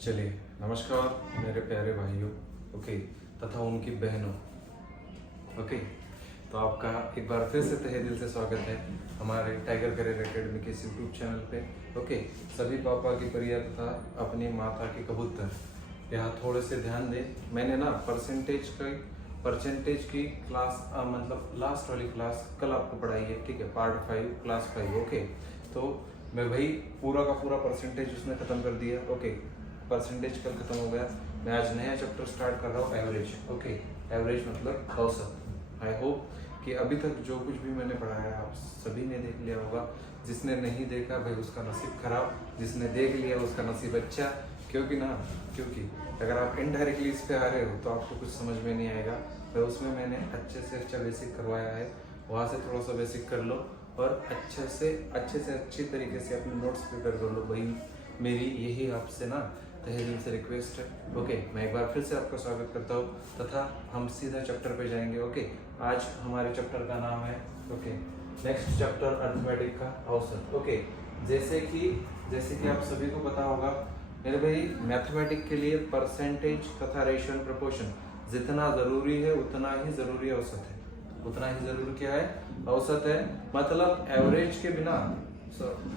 चलिए, नमस्कार मेरे प्यारे भाइयों, ओके, तथा उनकी बहनों, ओके। तो आपका एक बार फिर से तहे दिल से स्वागत है हमारे टाइगर करियर एकेडमी के इस यूट्यूब चैनल पे, ओके। सभी पापा की प्रिया तथा अपनी माता की कबूतर, यहाँ थोड़े से ध्यान दें। मैंने ना परसेंटेज की क्लास मतलब लास्ट वाली क्लास कल आपको पढ़ाई है, ठीक है, पार्ट 5 क्लास 5, ओके। तो मैं भाई पूरा का पूरा परसेंटेज उसने खत्म कर दिया, ओके। परसेंटेज कल खत्म हो गया। मैं आज नया चैप्टर स्टार्ट कर रहा हूँ, एवरेज, औसत, एवरेज मतलब औसत। आई होप कि अभी तक जो कुछ भी मैंने पढ़ाया आप सभी ने देख लिया होगा। जिसने नहीं देखा भाई उसका नसीब खराब, जिसने देख लिया उसका नसीब अच्छा। क्योंकि अगर आप इनडायरेक्टली इस पे आ रहे हो तो आपको कुछ समझ में नहीं आएगा। तो उसमें मैंने अच्छे से अच्छा बेसिक करवाया है, वहाँ से थोड़ा सा बेसिक कर लो और अच्छे से अच्छी तरीके से अपने नोट्स प्रिपेयर कर लो। भाई मेरी यही आपसे ना तहे दिल से रिक्वेस्ट है, ओके। मैं एक बार फिर से आपका स्वागत करता हूँ तथा हम सीधा चैप्टर पे जाएंगे, ओके। आज हमारे चैप्टर का नाम है, ओके, नेक्स्ट चैप्टर अर्थमेटिक का औसत, ओके। जैसे कि आप सभी को पता होगा मेरे भाई, मैथमेटिक के लिए परसेंटेज तथा रेशियो एंड प्रोपोर्शन जितना जरूरी है उतना ही जरूरी औसत है। उतना ही जरूरी क्या है? औसत है। मतलब एवरेज के बिना,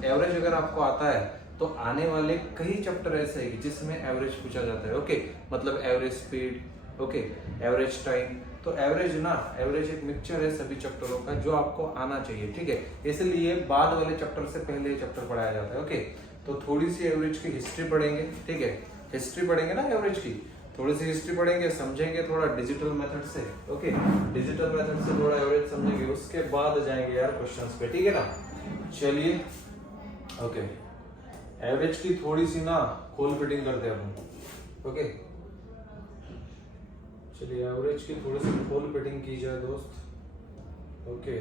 एवरेज अगर आपको आता है तो आने वाले कई चैप्टर ऐसे हैं जिसमें एवरेज पूछा जाता है, ओके। मतलब average speed, okay, average time. तो एवरेज एक मिक्सचर है सभी चैप्टरों का जो आपको आना चाहिए, ठीक है। इसलिए बाद वाले चैप्टर से पहले चैप्टर पढ़ाया जाता है, ओके। तो थोड़ी सी एवरेज की हिस्ट्री पढ़ेंगे, ठीक है। हिस्ट्री पढ़ेंगे ना एवरेज की, थोड़ी सी हिस्ट्री पढ़ेंगे, समझेंगे थोड़ा डिजिटल मेथड से, ओके। डिजिटल मेथड से थोड़ा एवरेज समझेंगे, उसके बाद जाएंगे यार क्वेश्चंस पे, ठीक है ना। चलिए, ओके। एवरेज की थोड़ी सी ना खोल फिटिंग करते हैं अपन, ओके। चलिए, एवरेज की थोड़ी सी खोल फिटिंग की जाए दोस्त, ओके।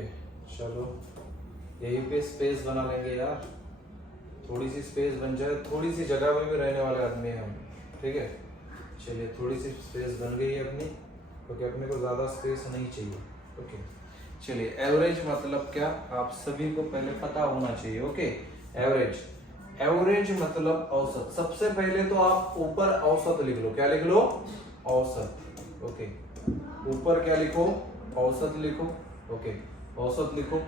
चलो, यहीं पे स्पेस बना लेंगे यार, थोड़ी सी स्पेस बन जाए, थोड़ी सी जगह में भी रहने वाले आदमी हैं हम, ठीक है। चलिए, थोड़ी सी स्पेस बन गई है अपनी, क्योंकि अपने को ज्यादा स्पेस नहीं चाहिए, ओके। चलिए, एवरेज मतलब क्या आप सभी को पहले पता होना चाहिए, ओके। एवरेज मतलब औसत। सबसे पहले तो आप ऊपर औसत लिख लो। क्या लिख लो? औसत, ओके। ऊपर क्या लिखो? औसत लिखो, ओके। औसत लिखो।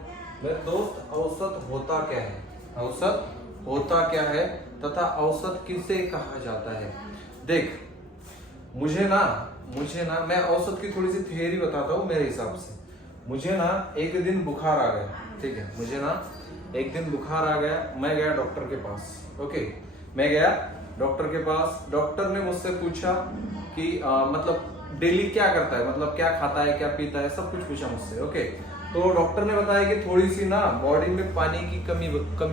मेरे दोस्त, औसत होता क्या है? औसत होता क्या है तथा औसत किसे कहा जाता है? देख, मुझे ना मैं औसत की थोड़ी सी थियरी बताता हूँ मेरे हिसाब से। मुझे ना एक दिन बुखार आ गया, ठीक है। मुझे ना एक दिन बुखार आ गया, मैं गया डॉक्टर के पास, ओके। मैं गया डॉक्टर के पास, डॉक्टर ने मुझसे पूछा कि मतलब डेली क्या करता है, मतलब क्या खाता है, क्या पीता है, सब कुछ पूछा मुझसे, ओके। तो डॉक्टर ने बताया कि थोड़ी सी ना बॉडी में पानी की कमी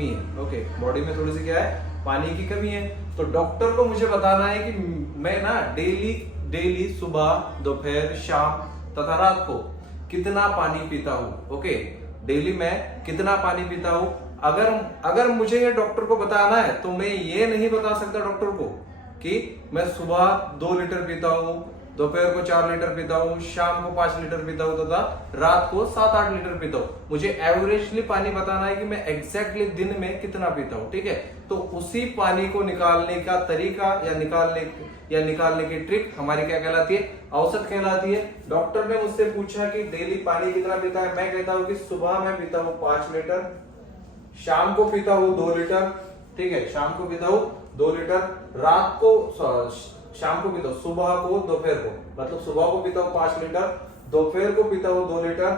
है, ओके। बॉडी में थोड़ी सी क्या है? पानी की कमी है। तो डॉक्टर को मुझे बताना है कि मैं ना डेली सुबह, दोपहर, शाम तथा रात को कितना पानी पीता हूँ, ओके। डेली मैं कितना पानी पीता हूँ। अगर मुझे ये डॉक्टर को बताना है तो मैं ये नहीं बता सकता डॉक्टर को कि मैं सुबह 2 लीटर पीता हूँ, दोपहर को 4 लीटर पीता हूँ, शाम को 5 लीटर पीता हूँ तथा रात को 7-8 लीटर पीता हूँ। मुझे एवरेजली पानी बताना है कि मैं एग्जैक्टली दिन में कितना पीता हूँ, ठीक है। तो उसी पानी को निकालने का तरीका या निकालने की ट्रिक हमारी क्या कहलाती है? औसत कहलाती है। डॉक्टर ने मुझसे पूछा कि डेली पानी कितना पीता है। मैं कहता हूँ कि सुबह मैं पीता हूँ 5 लीटर, शाम को पीता हूँ 2 लीटर, ठीक है। शाम को पीता हूँ 2 लीटर, रात को शाम को पीता हूँ, सुबह को, दोपहर को, मतलब सुबह को पीता हूँ 5 लीटर, दोपहर को पीता हूँ 2 लीटर,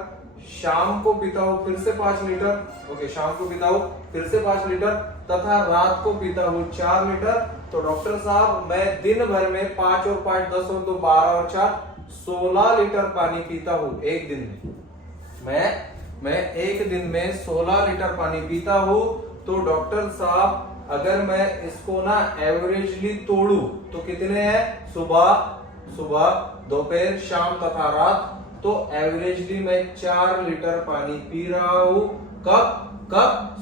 शाम को पीता हूँ फिर से 5 लीटर, ओके। शाम को पीता हूँ फिर से 5 लीटर तथा रात को पीता हूँ 4 लीटर। तो डॉक्टर साहब, मैं दिन भर में 5 और 5 10 और 2 12 और 4 16 लीटर पानी पीता हूँ एक दिन में। मैं एक दिन में 16 लीटर पानी पीता हूँ। तो डॉक्टर साहब, अगर मैं इसको ना एवरेजली तोड़ू तो कितने हैं? सुबह, दोपहर, शाम तथा रात। तो एवरेजली मैं 4 लीटर पानी पी रहा हूँ। कब?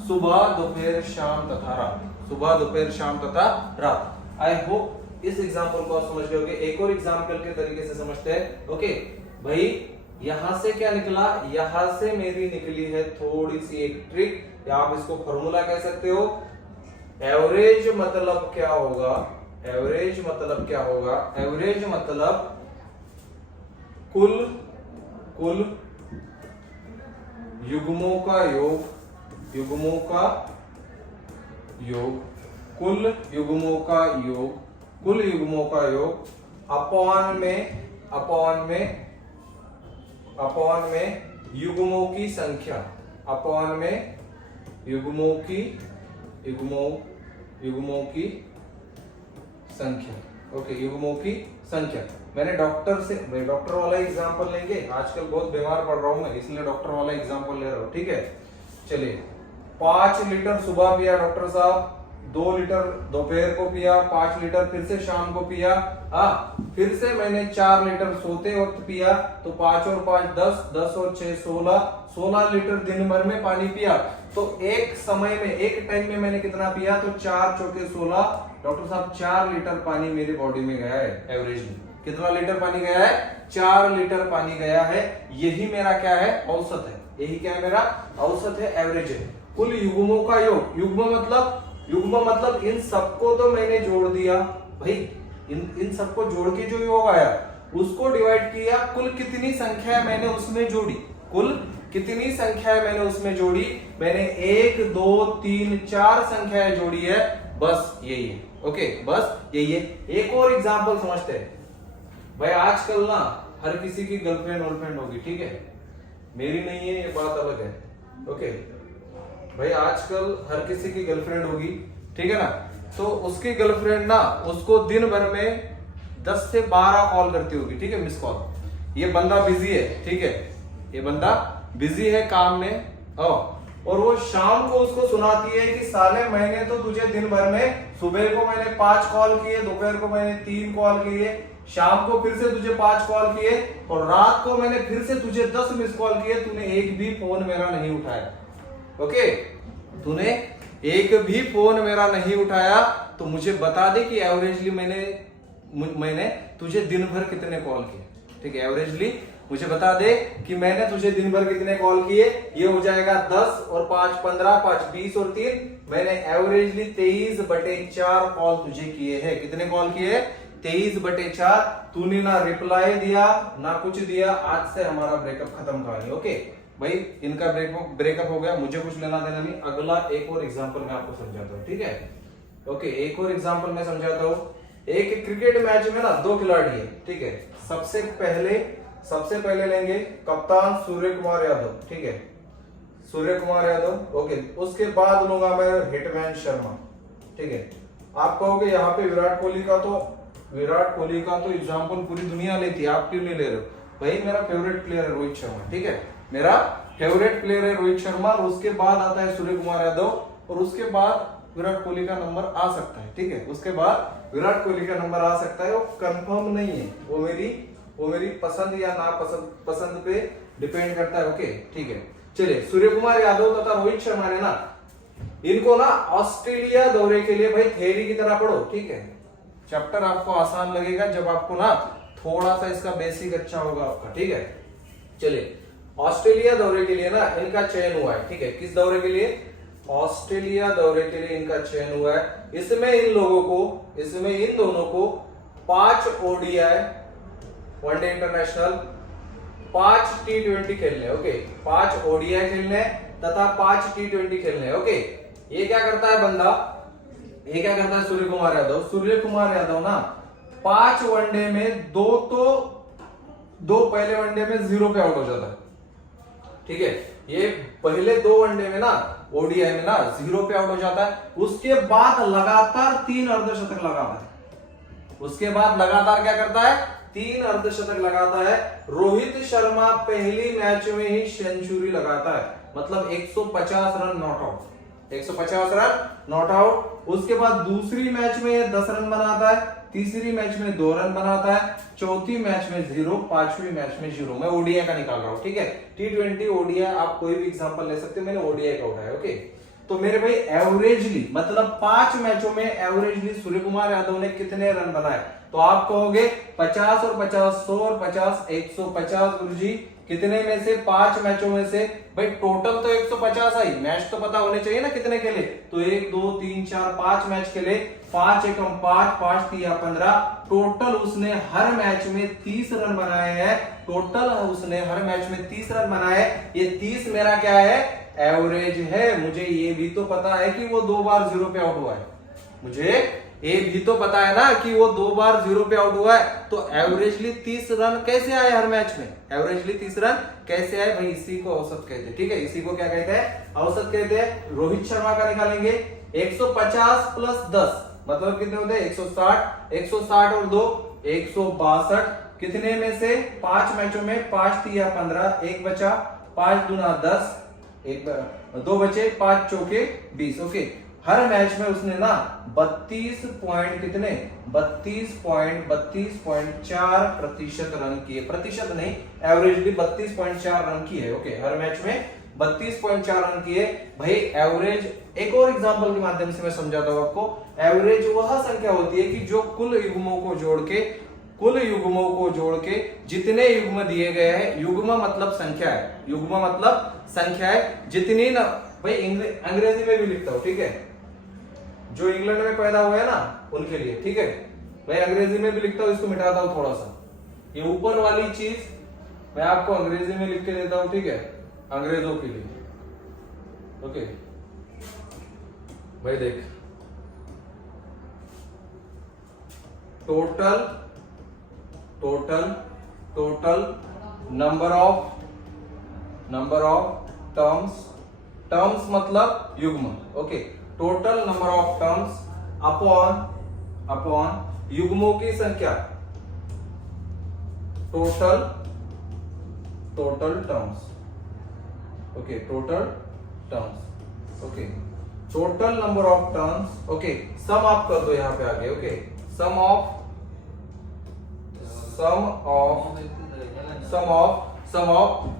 सुबह, दोपहर, शाम तथा रात। सुबह, दोपहर, शाम तथा रात। आई होप इस एग्जाम्पल को आप समझ गए होंगे। एक और एग्जाम्पल के तरीके से समझते हैं, ओके भाई। यहां से क्या निकला? यहां से मेरी निकली है थोड़ी सी एक ट्रिक, या आप इसको फॉर्मूला कह सकते हो। एवरेज मतलब क्या होगा? एवरेज मतलब क्या होगा? एवरेज मतलब कुल युग्मों का योग, युग्मों का योग, कुल युग्मों का योग, कुल युग्मों का योग अपॉन में युग्मों की संख्या, अपॉन में युग्मों की संख्या। ओके, युग्मों की संख्या। मैंने डॉक्टर वाला एग्जांपल लेंगे, आजकल बहुत बीमार पड़ रहा हूं मैं, इसलिए डॉक्टर वाला एग्जांपल ले रहा हूं। ठीक है, चलिए 5 लीटर सुबह पिया डॉक्टर साहब, 2 लीटर दोपहर को पिया, 5 लीटर फिर से शाम को पिया, फिर से मैंने 4 लीटर सोते वक्त पिया, तो 5 और 5 10, 10 और 6 16 लीटर दिन भर में पानी पिया। तो एक समय में, एक टाइम में मैंने कितना पिया? तो 4 चौके 16, डॉक्टर साहब 4 लीटर पानी मेरी बॉडी में गया है एवरेजली। कितना लीटर पानी गया है? 4 लीटर पानी गया है। यही मेरा क्या है? औसत है। यही क्या है? मेरा औसत है, एवरेज है। कुल युग्मों का योग, युग्म मतलब इन सबको तो मैंने जोड़ दिया भाई, इन सबको जोड़ के जो योग आया उसको डिवाइड किया, कुल कितनी संख्या मैंने उसमें जोड़ी, कुल कितनी संख्या मैंने उसमें जोड़ी, मैंने 1 2 3 4 संख्याएं जोड़ी है, बस यही है। ओके, बस यही है। एक और एग्जांपल समझते हैं भाई। आजकल ना हर किसी की गर्लफ्रेंड होगी, ठीक है, मेरी नहीं है, ये बात अलग है। ओके भाई, आजकल हर किसी की गर्लफ्रेंड होगी, ठीक है ना, तो उसकी गर्लफ्रेंड ना उसको दिन भर में 10 से 12 कॉल करती होगी, ठीक है, मिस कॉल। ये बंदा बिजी है, ठीक है, ये बंदा बिजी है काम में, और वो शाम को उसको सुनाती है कि साले मैंने तो तुझे दिन भर में, सुबह को मैंने 5 कॉल किए, दोपहर को मैंने 3 कॉल किए, शाम को फिर से तुझे 5 कॉल किए, और रात को मैंने फिर से तुझे 10 मिस कॉल किए, तूने एक भी फोन मेरा नहीं उठाया। ओके, तूने एक भी फोन मेरा नहीं उठाया, तो मुझे बता दे कि एवरेजली मैंने तुझे दिन भर कितने कॉल किए। ठीक है, एवरेजली मुझे बता दे कि मैंने तुझे दिन भर कितने कॉल किए। ये हो जाएगा 10 और 5 15, 5 20 और 3, मैंने एवरेजली 23/4 कॉल तुझे किए हैं। कितने कॉल किए? 23/4। तूने ना रिप्लाई दिया ना कुछ दिया, आज से हमारा ब्रेकअप खत्म कहानी। ओके भाई, इनका ब्रेकअप हो गया, मुझे कुछ लेना देना नहीं। अगला एक और एग्जांपल मैं आपको समझाता हूँ, ठीक है। ओके, एक और एग्जांपल मैं समझाता हूँ। एक क्रिकेट मैच में ना 2 खिलाड़ी है, ठीक है। सबसे पहले लेंगे कप्तान सूर्य कुमार यादव, ठीक है, सूर्य कुमार यादव। ओके, उसके बाद लूंगा मैं हिटमैन शर्मा, ठीक है। आप कहोगे यहाँ पे विराट कोहली का तो एग्जांपल पूरी दुनिया लेती है, आप क्यों नहीं ले रहे हो? भाई मेरा फेवरेट प्लेयर है रोहित शर्मा, ठीक है, मेरा फेवरेट प्लेयर है रोहित शर्मा, और उसके बाद आता है सूर्य कुमार यादव, और उसके बाद विराट कोहली का नंबर आ सकता है, ठीक है, उसके बाद विराट कोहली का नंबर आ सकता है। वो कंफर्म नहीं है, वो मेरी पसंद या ना पसंद पे डिपेंड करता है। ओके, ठीक है, चलिए। सूर्य कुमार यादव तथा रोहित शर्मा ने ना, इनको ना ऑस्ट्रेलिया दौरे के लिए भाई थ्योरी की तरह पढ़ो, ठीक है। चैप्टर आपको आसान लगेगा जब आपको ना थोड़ा सा इसका बेसिक अच्छा होगा आपका, ठीक है। चलिए, ऑस्ट्रेलिया दौरे के लिए ना इनका चयन हुआ है, ठीक है। किस दौरे के लिए? ऑस्ट्रेलिया दौरे के लिए इनका चयन हुआ है। इसमें इन दोनों को 5 ओडीआई वनडे इंटरनेशनल, 5 T20 खेलने, ओके, 5 ओडीआई खेलने तथा 5 T20 खेलने। ओके, ये क्या करता है बंदा, ये क्या करता है सूर्य कुमार यादव ना 5 वनडे में दो पहले वनडे में 0 पे आउट हो जाता है, ठीक है। ये पहले 2 वनडे में ना ओडीआई में ना 0 पे आउट हो जाता है। उसके बाद लगातार 3 अर्धशतक लगाता है। उसके बाद लगातार क्या करता है? 3 अर्धशतक लगाता है। रोहित शर्मा पहली मैच में ही सेंचुरी लगाता है, मतलब 150 run not out, 150 run not out. उसके बाद दूसरी मैच में 10 रन बनाता है, तीसरी मैच में 2 रन बनाता है, चौथी मैच में 0, पांचवी मैच में 0। मैं ओडीआई का निकाल रहा हूं, ठीक है। T20 ओडीआई आप कोई भी एग्जांपल ले सकते हो, मैंने ओडीआई का उठाया। ओके, तो मेरे भाई एवरेजली मतलब 5 मैचों में एवरेजली सूर्य कुमार यादव ने कितने रन बनाए? तो आप कहोगे 50 और 50 100 और 50 150 गुरुजी, कितने में से? 5 मैचों में से। भाई टोटल तो 150 आई, मैच तो पता होने चाहिए ना कितने खेले। तो 1 2 3 4 5 मैच खेले, 5 एकम 5, 5 तिया 15। टोटल उसने हर मैच में 30 रन बनाए हैं। टोटल उसने हर मैच में 30 रन बनाए। ये 30 मेरा क्या है? एवरेज है। मुझे ये भी तो पता है कि वो 2 बार 0 पे आउट हुआ है। मुझे ये भी तो पता है ना कि वो 2 बार 0 पे आउट हुआ है। तो एवरेजली 30 रन कैसे आए हर मैच में? एवरेजली 30 रन कैसे आए भाई? इसी को औसत कहते हैं। ठीक है, इसी को क्या कहते हैं? औसत कहते हैं। रोहित शर्मा का निकालेंगे 150 प्लस 10 मतलब कितने होते हैं? 160। 160 और 2 162। कितने में से? 5 मैचों में 5 तिया 15, एक बचा, 5 दूना 10, एक 2 बचे, 5 चौके 20। ओके, हर मैच में उसने ना 32 पॉइंट कितने? 32.4% रन किए। प्रतिशत नहीं, एवरेजली 32.4 रन किए। ओके, हर मैच में 32.4 रन किए। भाई एवरेज, एक और एग्जांपल के माध्यम से मैं समझाता हूं आपको। एवरेज वह संख्या होती है कि जो कुल युग्मों को जोड़ के जितने युग्म दिए गए हैं, युग्म मतलब संख्या है, युग्म मतलब संख्या है, जितनी ना। भाई अंग्रेजी में भी लिखता हूं, ठीक है, जो इंग्लैंड में पैदा हुए हैं ना उनके लिए। ठीक है भाई, अंग्रेजी में भी लिखता हूं, इसको मिटाता हूं थोड़ा सा। ये ऊपर वाली चीज मैं आपको अंग्रेजी में लिख के देता हूं, ठीक है, अंग्रेजों के लिए। ओके भाई देख, टोटल नंबर ऑफ टर्म्स मतलब युग्म। Okay, total number of terms upon युग्मों की संख्या। Total terms. Okay, total terms. Okay, total number of terms. Okay, sum आप कर दो यहां पे आगे। Okay, sum of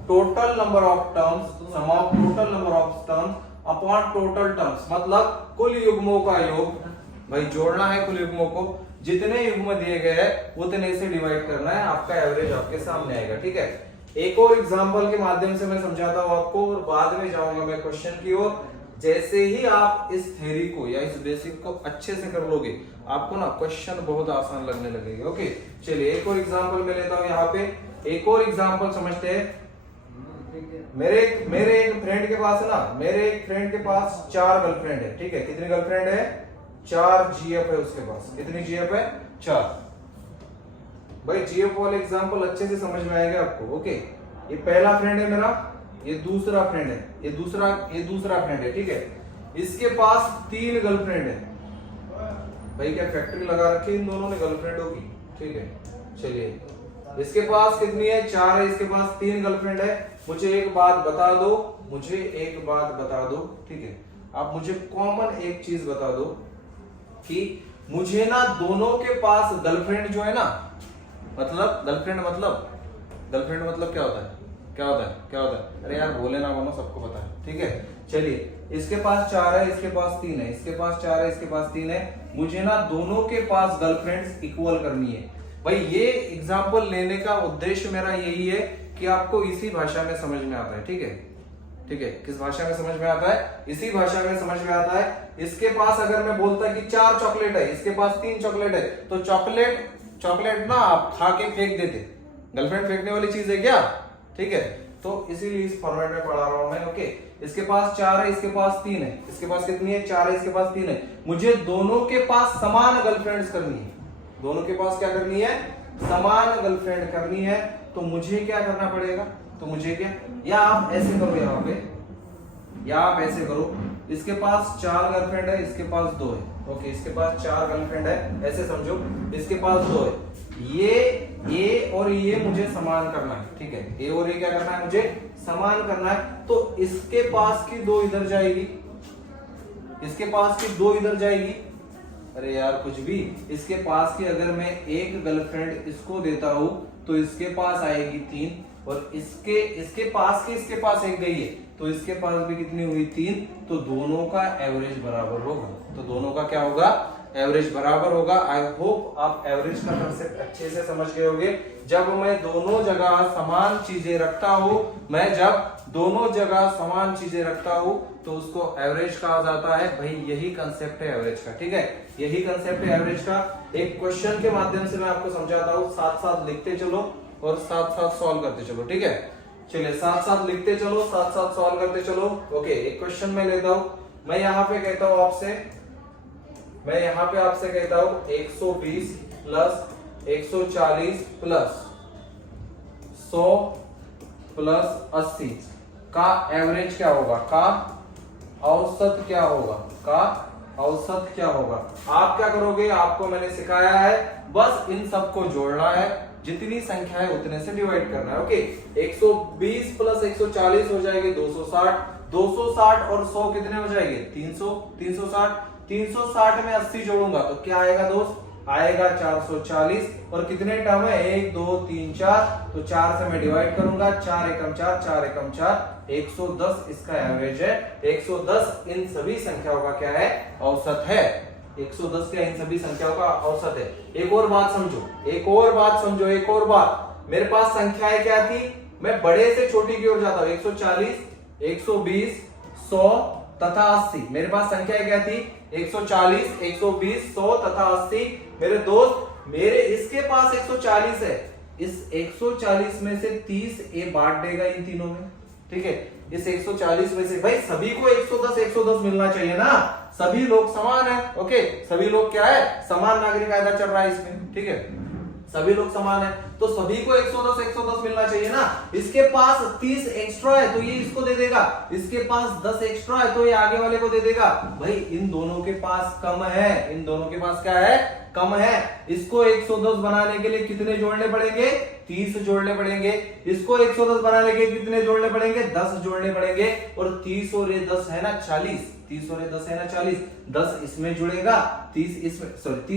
total number of terms upon total terms मतलब कुल युग्मों का योग। भाई जोड़ना है कुल युग्मों को, जितने युग्म दिए गए हैं उतने से डिवाइड करना है, आपका एवरेज आपके सामने आएगा। ठीक है, एक और एग्जांपल के माध्यम से मैं समझाता हूं आपको और बाद में जाऊंगा मैं क्वेश्चन की ओर। जैसे ही आप इस थ्योरी को या इस बेसिक को अच्छे से कर लोगे, आपको ना क्वेश्चन बहुत आसान लगने लगेगा। ओके, चलिए एक और एग्जांपल मैं लेता हूं यहाँ पे। एक और एग्जांपल समझते हैं। मेरे एक फ्रेंड के पास है ना, मेरे एक फ्रेंड के पास 4 गर्लफ्रेंड है। ठीक है, कितनी गर्लफ्रेंड है? 4 जीएफ है उसके पास। कितनी जीएफ है? 4। भाई जीएफ वाले एग्जांपल अच्छे से समझ में आएगा आपको। ओके, ये पहला फ्रेंड है मेरा, ये दूसरा फ्रेंड है, ये दूसरा फ्रेंड है। ठीक है, इसके पास 3 गर्लफ्रेंड है। भाई क्या फैक्ट्री लगा रखी इन दोनों ने गर्लफ्रेंडों की। ठीक है, चलिए इसके पास कितनी है? 4 है, इसके पास 3 गर्लफ्रेंड है। मुझे एक बात बता दो, ठीक है, आप मुझे कॉमन एक चीज बता दो कि मुझे ना दोनों के पास गर्लफ्रेंड जो है ना, मतलब गर्लफ्रेंड मतलब क्या होता है? अरे यार बोले ना बनो, सबको पता है। ठीक है, चलिए इसके पास 4 है, इसके पास 3 है, इसके पास 4 है, इसके पास 3 है। मुझे ना दोनों के पास गर्लफ्रेंड्स इक्वल करनी है। भाई ये एग्जाम्पल लेने का उद्देश्य मेरा यही है कि आपको इसी भाषा में समझ में आता है। ठीक है, किस भाषा में समझ में आता है? इसी भाषा में समझ में आता है। इसके पास अगर मैं बोलता कि 4 चॉकलेट है, इसके पास 3 चॉकलेट है, तो चॉकलेट ना आप खा के फेंक देते। गर्लफ्रेंड फेंकने वाली चीज है क्या? ठीक है, तो इसीलिए इस फॉर्मेट में पढ़ा रहा हूं मैं। ओके, इसके पास 4 है, इसके पास 3 है, इसके पास कितनी है? 4 है, इसके पास 3 है। मुझे दोनों के पास समान गर्लफ्रेंड्स करनी है। दोनों के पास क्या करनी है? समान गर्लफ्रेंड करनी है। तो मुझे क्या करना पड़ेगा? तो मुझे क्या, या आप ऐसे करो यहाँ पे, या आप ऐसे करो, इसके पास 4 गर्लफ्रेंड है, इसके पास 2 है। ओके, इसके पास 4 गर्लफ्रेंड है, ऐसे समझो, इसके पास 2 है। ये और ये मुझे समान करना है। ठीक है, ये और ये क्या करना है? मुझे समान करना है। तो इसके पास की 2 इधर जाएगी, इसके पास की 2 इधर जाएगी। अरे यार कुछ भी, इसके पास की अगर मैं एक गर्लफ्रेंड इसको देता हूं तो इसके पास आएगी 3, और इसके पास एक गई है, तो इसके पास भी कितनी हुई? 3। तो दोनों का एवरेज बराबर होगा। तो दोनों का क्या होगा? एवरेज बराबर होगा। आई होप आप एवरेज का कंसेप्ट अच्छे से समझ गए होंगे। जब मैं दोनों जगह समान चीजें रखता हूं, तो उसको एवरेज कहा जाता है। भाई यही कंसेप्ट है एवरेज का, ठीक है, यही कंसेप्ट है एवरेज का। एक क्वेश्चन के माध्यम से मैं आपको समझाता हूं, साथ साथ लिखते चलो और साथ साथ सॉल्व करते चलो, ठीक है। चलिए साथ साथ लिखते चलो, साथ साथ सॉल्व करते चलो। ओके, एक क्वेश्चन मैं लेता हूं। मैं यहाँ पे कहता हूं आपसे 120 प्लस 140 प्लस 100 प्लस 80 का एवरेज क्या होगा, का औसत क्या होगा। आप क्या करोगे, आपको मैंने सिखाया है, बस इन सबको जोड़ना है, जितनी संख्या है उतने से डिवाइड करना है। ओके, 120 प्लस 140 हो जाएगी 260, 260 और 100 कितने हो जाएंगे 300, 360, 360 में 80 जोड़ूंगा तो क्या आएगा दोस्त, आएगा 440। और कितने टर्म है, 1 2 3 4, तो 4 से मैं डिवाइड करूंगा, 4 एकम 4, 4 एकम 4, 110 इसका एवरेज है। 110 इन सभी संख्याओं का क्या है, औसत है। 110 का इन सभी संख्याओं का औसत है। एक और बात समझो, मेरे पास संख्याएं क्या थी, मैं बड़े से छोटी की ओर जाता हूं, 140, 120, 100 तथा 80। मेरे पास संख्याएं क्या थी, 140, 120, 100 तथा 80। मेरे दोस्त, मेरे इसके पास 140 है, इस 140 में से 30 ए बांट देगा इन तीनों में, ठीक है। इस 140 में से भाई सभी को 110 मिलना चाहिए ना, सभी लोग समान है। ओके, सभी लोग क्या है, समान नागरिक कायदा चल रहा है इसमें, ठीक है, सभी लोग समान है, तो सभी को 110 मिलना चाहिए ना। इसके पास 30 एक्स्ट्रा है तो ये इसको दे देगा, इसके पास 10 एक्स्ट्रा है तो ये आगे वाले को दे देगा। भाई इन दोनों के पास कम है, इन दोनों के पास क्या है, कम है। इसको 110 बनाने के लिए कितने जोड़ने पड़ेंगे, 30 जोड़ने पड़ेंगे। इसको 110 बनाने के लिए कितने जोड़ने पड़ेंगे, 10 जोड़ने पड़ेंगे। और 30 और ये 10 है ना 40, 30 और ये 10 है ना 40, 10 इसमें जुड़ेगा, 30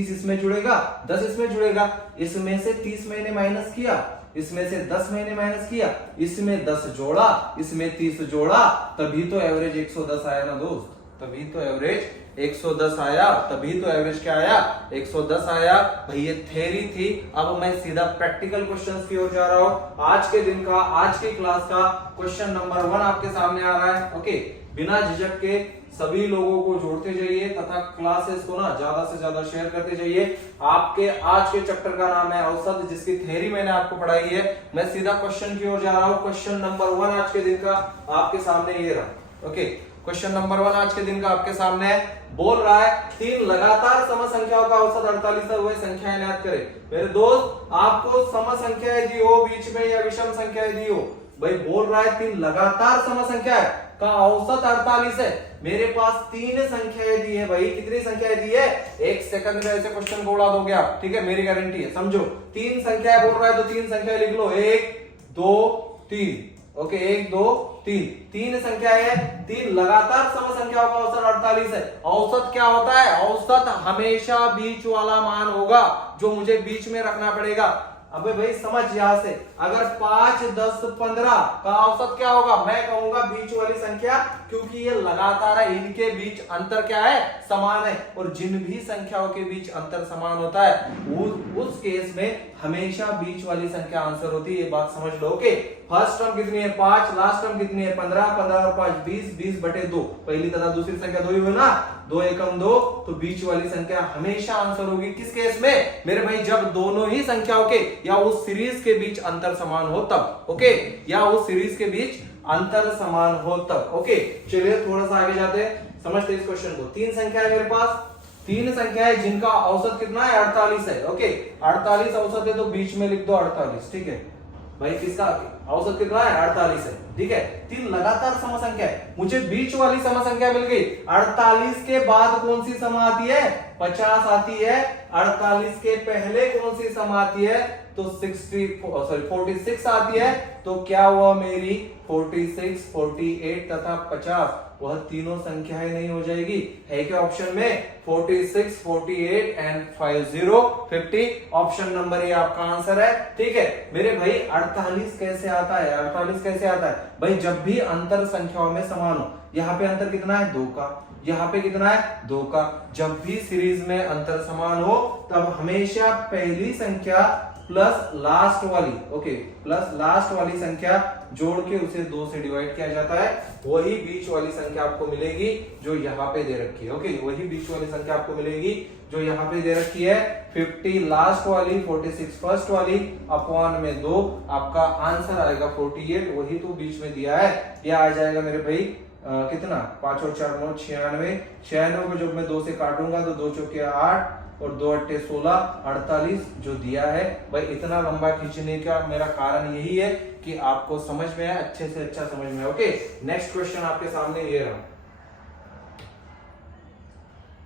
इसमें जुड़ेगा, 10 इसमें जुड़ेगा। इसमें से 30 मैंने माइनस किया, इसमें से 10 मैंने माइनस किया, इसमें 10 जोड़ा, इसमें 30 जोड़ा, तभी तो एवरेज 110 आया ना दोस्त, तभी तो एवरेज 110 आया, तभी तो एवरेज क्या आया, 110 आया। भाई ये थ्योरी थी, अब मैं सीधा प्रैक्टिकल क्वेश्चंस की ओर जा रहा हूं। आज के दिन का, आज की क्लास का क्वेश्चन नंबर 1 आपके सामने आ रहा है। ओके, बिना झिझक के सभी लोगों को जोड़ते जाइए तथा क्लासेस को ना ज्यादा से ज्यादा शेयर करते जाइए। आपके आज के चैप्टर का नाम है औसत, जिसकी थ्योरी मैंने आपको पढ़ाई है। मैं सीधा क्वेश्चन की ओर जा रहा हूं। क्वेश्चन नंबर 1 आज के दिन का आपके सामने ये रहा। ओके, क्वेश्चन नंबर 1 आज के दिन का आपके सामने है, बोल रहा है 3 लगातार सम संख्याओं का औसत 48 है, वह संख्याएं याद करें। मेरे दोस्त, आपको सम संख्याएं दी हो बीच में या विषम संख्याएं दी हो, भाई बोल रहा है 3 लगातार सम संख्या का औसत 48 है। मेरे पास 3 संख्याएं दी है। भाई कितनी संख्याएं दी है, 1 सेकंड में ऐसे क्वेश्चन को उड़ा दोगे आप, ठीक है, मेरी गारंटी है। समझो, 3 संख्याएं बोल रहा है तो 3 संख्याएं लिख लो, 1 2 3। ओके, 1 2 3, 3 संख्याएं है। 3 लगातार सम संख्याओं का औसत 48 है। औसत क्या होता है, औसत हमेशा बीच वाला मान होगा, जो मुझे बीच में रखना पड़ेगा। अबे भाई समझ यहां से, अगर 5 10 15 का औसत क्या होगा, मैं कहूंगा बीच वाली संख्या, क्योंकि ये लगातार है, इनके बीच अंतर क्या है, समान है। और जिन भी संख्याओं के बीच अंतर समान होता है उस केस में हमेशा बीच वाली संख्या आंसर होती है। ये बात समझ लो। ओके, फर्स्ट टर्म कितनी है 5, लास्ट टर्म कितनी है 15, 15 और 5 20, 20 बटे 2, पहली तथा दूसरी संख्या 2 ही हुई ना, 2 एकम 2, तो बीच वाली संख्या हमेशा आंसर होगी। किस केस में मेरे भाई, जब दोनों ही संख्याओं के या उस सीरीज के बीच अंतर समान हो तब। ओके, या उस सीरीज के बीच अंतर समान हो तब। ओके, चलिए थोड़ा सा आगे जाते हैं, समझते इस क्वेश्चन को। 3 संख्या है मेरे पास, 3 संख्या है जिनका औसत कितना है 48 है। ओके, 48 औसत है तो बीच में लिख दो 48, ठीक है भाई। किसका औसत कितना है 48 है, ठीक है। 3 लगातार सम संख्या है, मुझे बीच वाली सम संख्या मिल गई। 48 के बाद कौन सी सम आती है, 50 आती है। 48 के पहले कौन सी सम आती है, तो 46 आती है। तो क्या हुआ, मेरी 46 48 तथा 50 वह तीनों संख्याएं नहीं हो जाएगी, है क्या ऑप्शन में, 46 48 एंड 50 ऑप्शन नंबर ए आपका आंसर है, ठीक है मेरे भाई। 48 कैसे आता है, 48 कैसे आता है भाई, जब भी अंतर संख्याओं में समान हो। यहाँ पे अंतर कितना है 2 का, यहाँ पे कितना है 2 का। जब भी सीरीज में अंतर समान हो तब हमेशा पहली संख्या प्लस लास्ट वाली, ओके, प्लस लास्ट वाली संख्या जोड़ के उसे 2 से डिवाइड किया जाता है। वही बीच वाली संख्या आपको मिलेगी जो यहाँ पे दे रखी है, ओके, वही बीच वाली संख्या आपको मिलेगी जो यहाँ पे दे रखी है। 50 लास्ट वाली, 46 फर्स्ट वाली, अपॉन में 2, आपका आंसर आएगा 48, वही तो बीच में दिया है। यह आ जाएगा मेरे भाई कितना, 5 और 4 9 96, 96 को जब मैं 2 से काटूंगा तो 2 चौके 8 और 2 अट्टे 16, 48 जो दिया है। भाई इतना लंबा खींचने का मेरा कारण यही है कि आपको समझ में है, अच्छे से अच्छा समझ में है, ओके। नेक्स्ट क्वेश्चन आपके सामने ये रहा,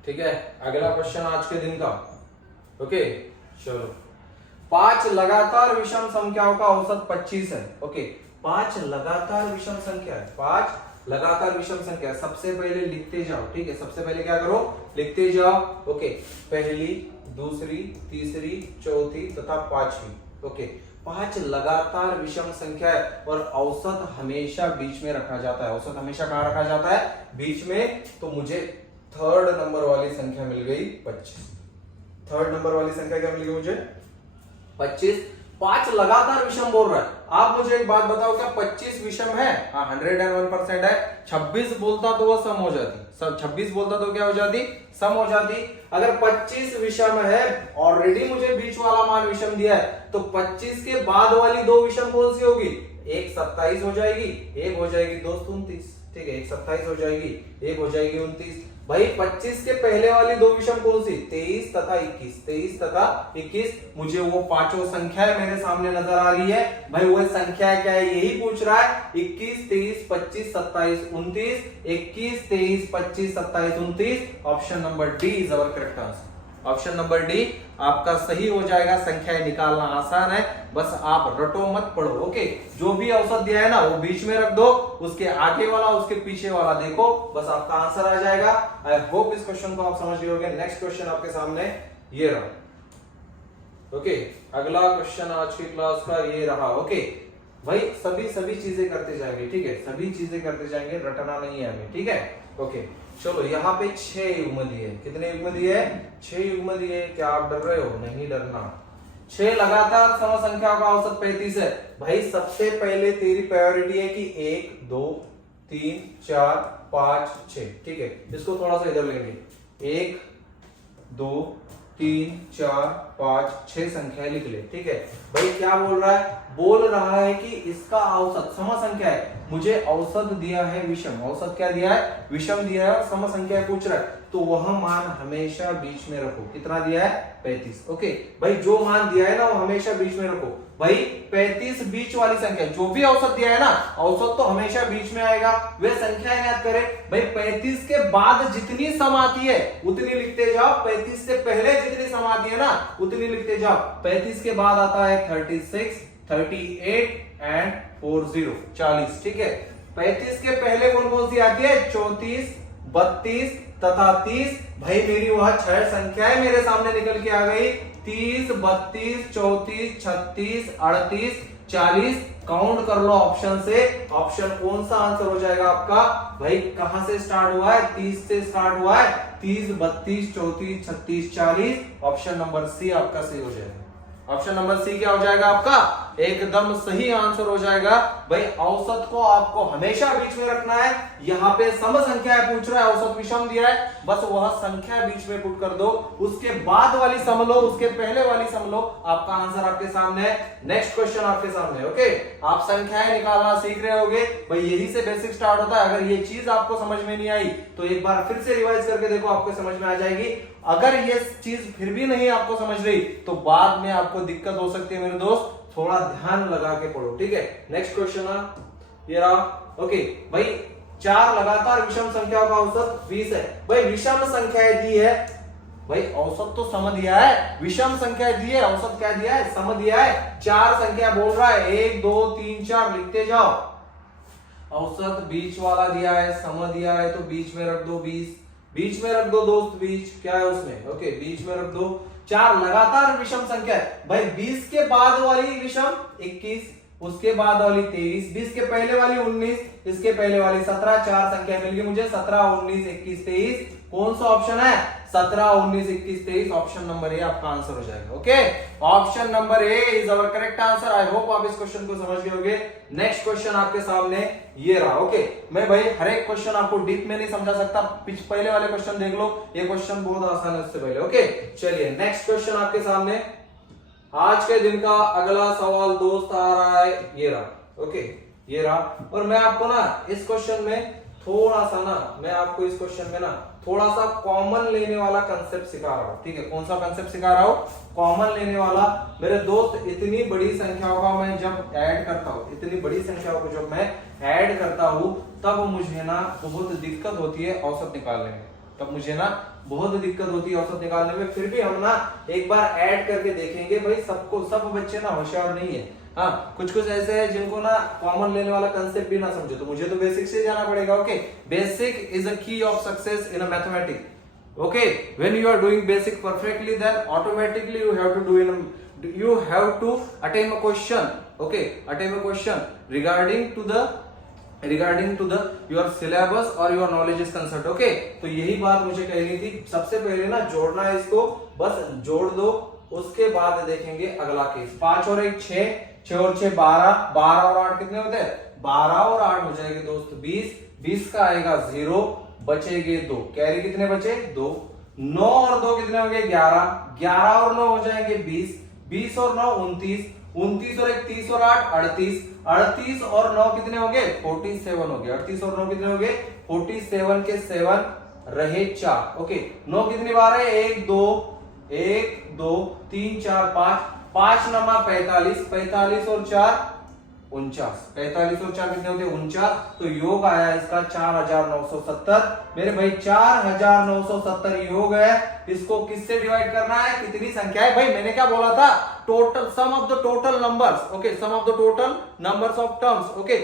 ठीक है, अगला क्वेश्चन आज के दिन का, ओके। चलो, 5 लगातार विषम संख्याओं का औसत 25 है, ओके। 5 लगातार विषम संख्या है, 5 लगातार विषम संख्या। सबसे पहले लिखते जाओ, ठीक है, सबसे पहले क्या करो, लिखते जाओ, ओके। पहली, दूसरी, तीसरी, चौथी तथा 5वीं, ओके। 5 लगातार विषम संख्या है और औसत हमेशा बीच में रखा जाता है। औसत हमेशा कहां रखा जाता है, बीच में। तो मुझे थर्ड नंबर वाली संख्या मिल गई 25। थर्ड नंबर वाली संख्या क्या मिल गई मुझे, 25। 5 लगातार विषम बोल रहा है। आप मुझे एक बात बताओ, क्या 25 विषम है? हाँ, 101% है। 26 बोलता तो वह सम हो जाती, 26 बोलता तो क्या हो जाती, सम हो जाती। अगर 25 विषम है, ऑलरेडी मुझे बीच वाला मान विषम दिया है, तो 25 के बाद वाली 2 विषम कौन सी होगी, एक 27 हो जाएगी, एक हो जाएगी दोस्त 29, ठीक है, एक 27 हो जाएगी, एक हो जाएगी 29। भाई 25 के पहले वाली 2 विषम कौन सी, 23 तथा 21, 23 तथा 21। मुझे वो पांचों संख्याएं मेरे सामने नजर आ रही है। भाई वो संख्या क्या है, यही पूछ रहा है। 21 23 25 27 29, 21 23 25 27 29। Option number D is our correct answer. Option number D आपका सही हो जाएगा। संख्याएं निकालना आसान है, बस आप रटो मत, पढ़ो, ओके। जो भी औसत दिया है ना वो बीच में रख दो, उसके आगे वाला उसके पीछे वाला देखो, बस आपका आंसर आ जाएगा। आई होप इस क्वेश्चन को आप समझ गए होंगे। नेक्स्ट क्वेश्चन आपके सामने ये रहा, ओके। अगला क्वेश्चन आज की क्लास का ये रहा, ओके। भाई सभी चीजें करते जाएंगे, ठीक है, सभी चीजें करते जाएंगे, रटना नहीं है हमें, ठीक है, ओके। चलो, यहाँ पे 6 युग्म दिए। कितने युग्म दिए, 6 युग्म दिए। क्या आप डर रहे हो, नहीं डरना। 6 लगातार सम संख्या का औसत 35 है। भाई सबसे पहले तेरी प्रायोरिटी है कि 1 2 3 4 5 6, ठीक है। इसको थोड़ा सा इधर लेंगे, 1 2 3 4 5 6 संख्याएं लिख ले, ठीक है। भाई क्या बोल रहा है, बोल रहा है कि इसका औसत सम संख्या है, मुझे औसत दिया है विषम। औसत क्या दिया है, विषम दिया है, और सम संख्या पूछ रहा है, तो वह मान हमेशा बीच में रखो। कितना दिया है, 35, ओके। भाई जो मान दिया है ना वो हमेशा बीच में रखो। भाई 35 बीच वाली संख्या, जो भी औसत दिया है ना, औसत तो हमेशा बीच में आएगा। वे संख्याएं याद करें। भाई 35 के बाद जितनी सम आती है उतनी लिखते जाओ, 35 से पहले जितनी सम आती है ना उतनी लिखते जाओ। 35 के बाद आता है 36 38 एंड 40 40, ठीक है। 35 के पहले कौन कौन सी आती है, 34 32 तथा 30। भाई मेरी वह 6 संख्याएं मेरे सामने निकल के आ गई, 30 32 34 36 38 40। काउंट कर लो ऑप्शन से, ऑप्शन कौन सा आंसर हो जाएगा आपका। भाई कहां से स्टार्ट हुआ है, 30 से स्टार्ट हुआ है, 30 32 34 36 40। ऑप्शन नंबर सी आपका सही हो जाएगा। ऑप्शन नंबर सी क्या हो जाएगा आपका, एकदम सही आंसर हो जाएगा। भाई औसत को आपको हमेशा बीच में रखना है। यहाँ पे सम संख्या पूछ रहा है, औसत विषम दिया है, बस वह संख्या बीच में पुट कर दो, उसके बाद वाली सम लो, उसके पहले वाली सम लो, आपका आंसर आपके सामने है। नेक्स्ट क्वेश्चन आपके सामने, ओके। आप संख्याएं निकालना सीख रहे होगे, भाई यही से बेसिक स्टार्ट होता है। अगर ये चीज आपको समझ में नहीं आई तो एक बार फिर से रिवाइज करके देखो, आपको समझ में आ जाएगी। अगर ये चीज फिर भी नहीं आपको समझ रही तो बाद में आपको दिक्कत हो सकती है मेरे दोस्त, थोड़ा ध्यान लगा के पढ़ो, ठीक है। नेक्स्ट क्वेश्चन ये रहा, ओके। भाई 4 लगातार विषम संख्याओं का औसत 20 है। भाई विषम संख्याएं दी है, भाई औसत तो सम दिया है, विषम संख्या दी है, औसत क्या दिया है, सम दिया है। 4 संख्या बोल रहा है, 1 2 3 4 लिखते जाओ। औसत बीच वाला दिया है, सम दिया है, तो बीच में रख दो 20, बीच में रख दो दोस्त, बीच क्या है उसमें, ओके, बीच में रख दो। 4 लगातार विषम संख्या है। भाई 20 के बाद वाली विषम 21, उसके बाद वाली 23, 20 के पहले वाली 19, इसके पहले वाली 17, 4 संख्या मिल गई मुझे 17, 19, 21, 23। कौन सा ऑप्शन है? 17, 19, 21, 23। ऑप्शन नंबर ए आपका आंसर हो जाएगा। Okay, option number A is our correct answer. I hope आप इस क्वेश्चन को समझ गए होंगे। नेक्स्ट क्वेश्चन आपके सामने ये रहा। ओके, मैं भाई हर एक क्वेश्चन आपको डीप में नहीं समझा सकता, पहले वाले क्वेश्चन देख लो, ये क्वेश्चन बहुत आसान है उससे पहले। ओके, चलिए नेक्स्ट क्वेश्चन आपके सामने। आज के दिन का अगला सवाल दोस्त आ रहा है, ये रहा। ओके, ये रहा। और मैं आपको ना इस क्वेश्चन में थोड़ा सा ना, मैं आपको इस क्वेश्चन में ना थोड़ा सा कॉमन लेने वाला कंसेप्ट सिखा रहा हूं। ठीक है, कौन सा कंसेप्ट सिखा रहा हूं? कॉमन लेने वाला। मेरे दोस्त, इतनी बड़ी संख्याओं का मैं जब ऐड करता हूं, इतनी बड़ी संख्याओं को जब मैं ऐड करता हूं, तब मुझे ना बहुत दिक्कत होती है औसत निकालने में। तब मुझे ना बहुत दिक्कत होती है औसत निकालने में। फिर भी हम ना एक बार ऐड करके देखेंगे। भाई सबको, सब बच्चे ना होशियार नहीं है। हाँ, कुछ कुछ ऐसे हैं जिनको ना कॉमन लेने वाला कंसेप्ट भी ना समझे, तो मुझे तो बेसिक से जाना पड़ेगा। Okay, basic is a key of success in a mathematics. Okay, when you are doing basic perfectly, then automatically you have to attempt a question. Okay, attempt a question regarding to the your syllabus or your knowledge is concerned. Okay, तो यही बात मुझे कहनी थी। सबसे पहले ना जोड़ना है इसको, बस जोड़ दो, उसके बाद देखेंगे अगला केस। 5 और 1 6, 6 और 6 12, 12 और 8 कितने होते हैं? 12 और 8 हो जाएंगे दोस्त 20, 20 का आएगा 0, बचेंगे 2। कैरी कितने बचे? 2। 9 और 2 कितने हो गए? 11, 11 और 9 हो जाएंगे 20, 20 और 9 29, 29 और 1 30 और 8 38, 38 और 9 कितने हो गए? 47 हो गए। 38 और 9 कितने हो गए? 47 के 7 रहे 4। ओके, 9 कितनी बार है? 1 2 3 4 5, 5 नमा 45, 45 और 4 49, 45 और 4 कितने होते हैं? 49। तो योग आया इसका 4970। मेरे भाई 4970 योग है। इसको किससे डिवाइड करना है? कितनी संख्या है? भाई मैंने क्या बोला था? Total sum of the total numbers. Okay, sum of the total numbers of terms. Okay,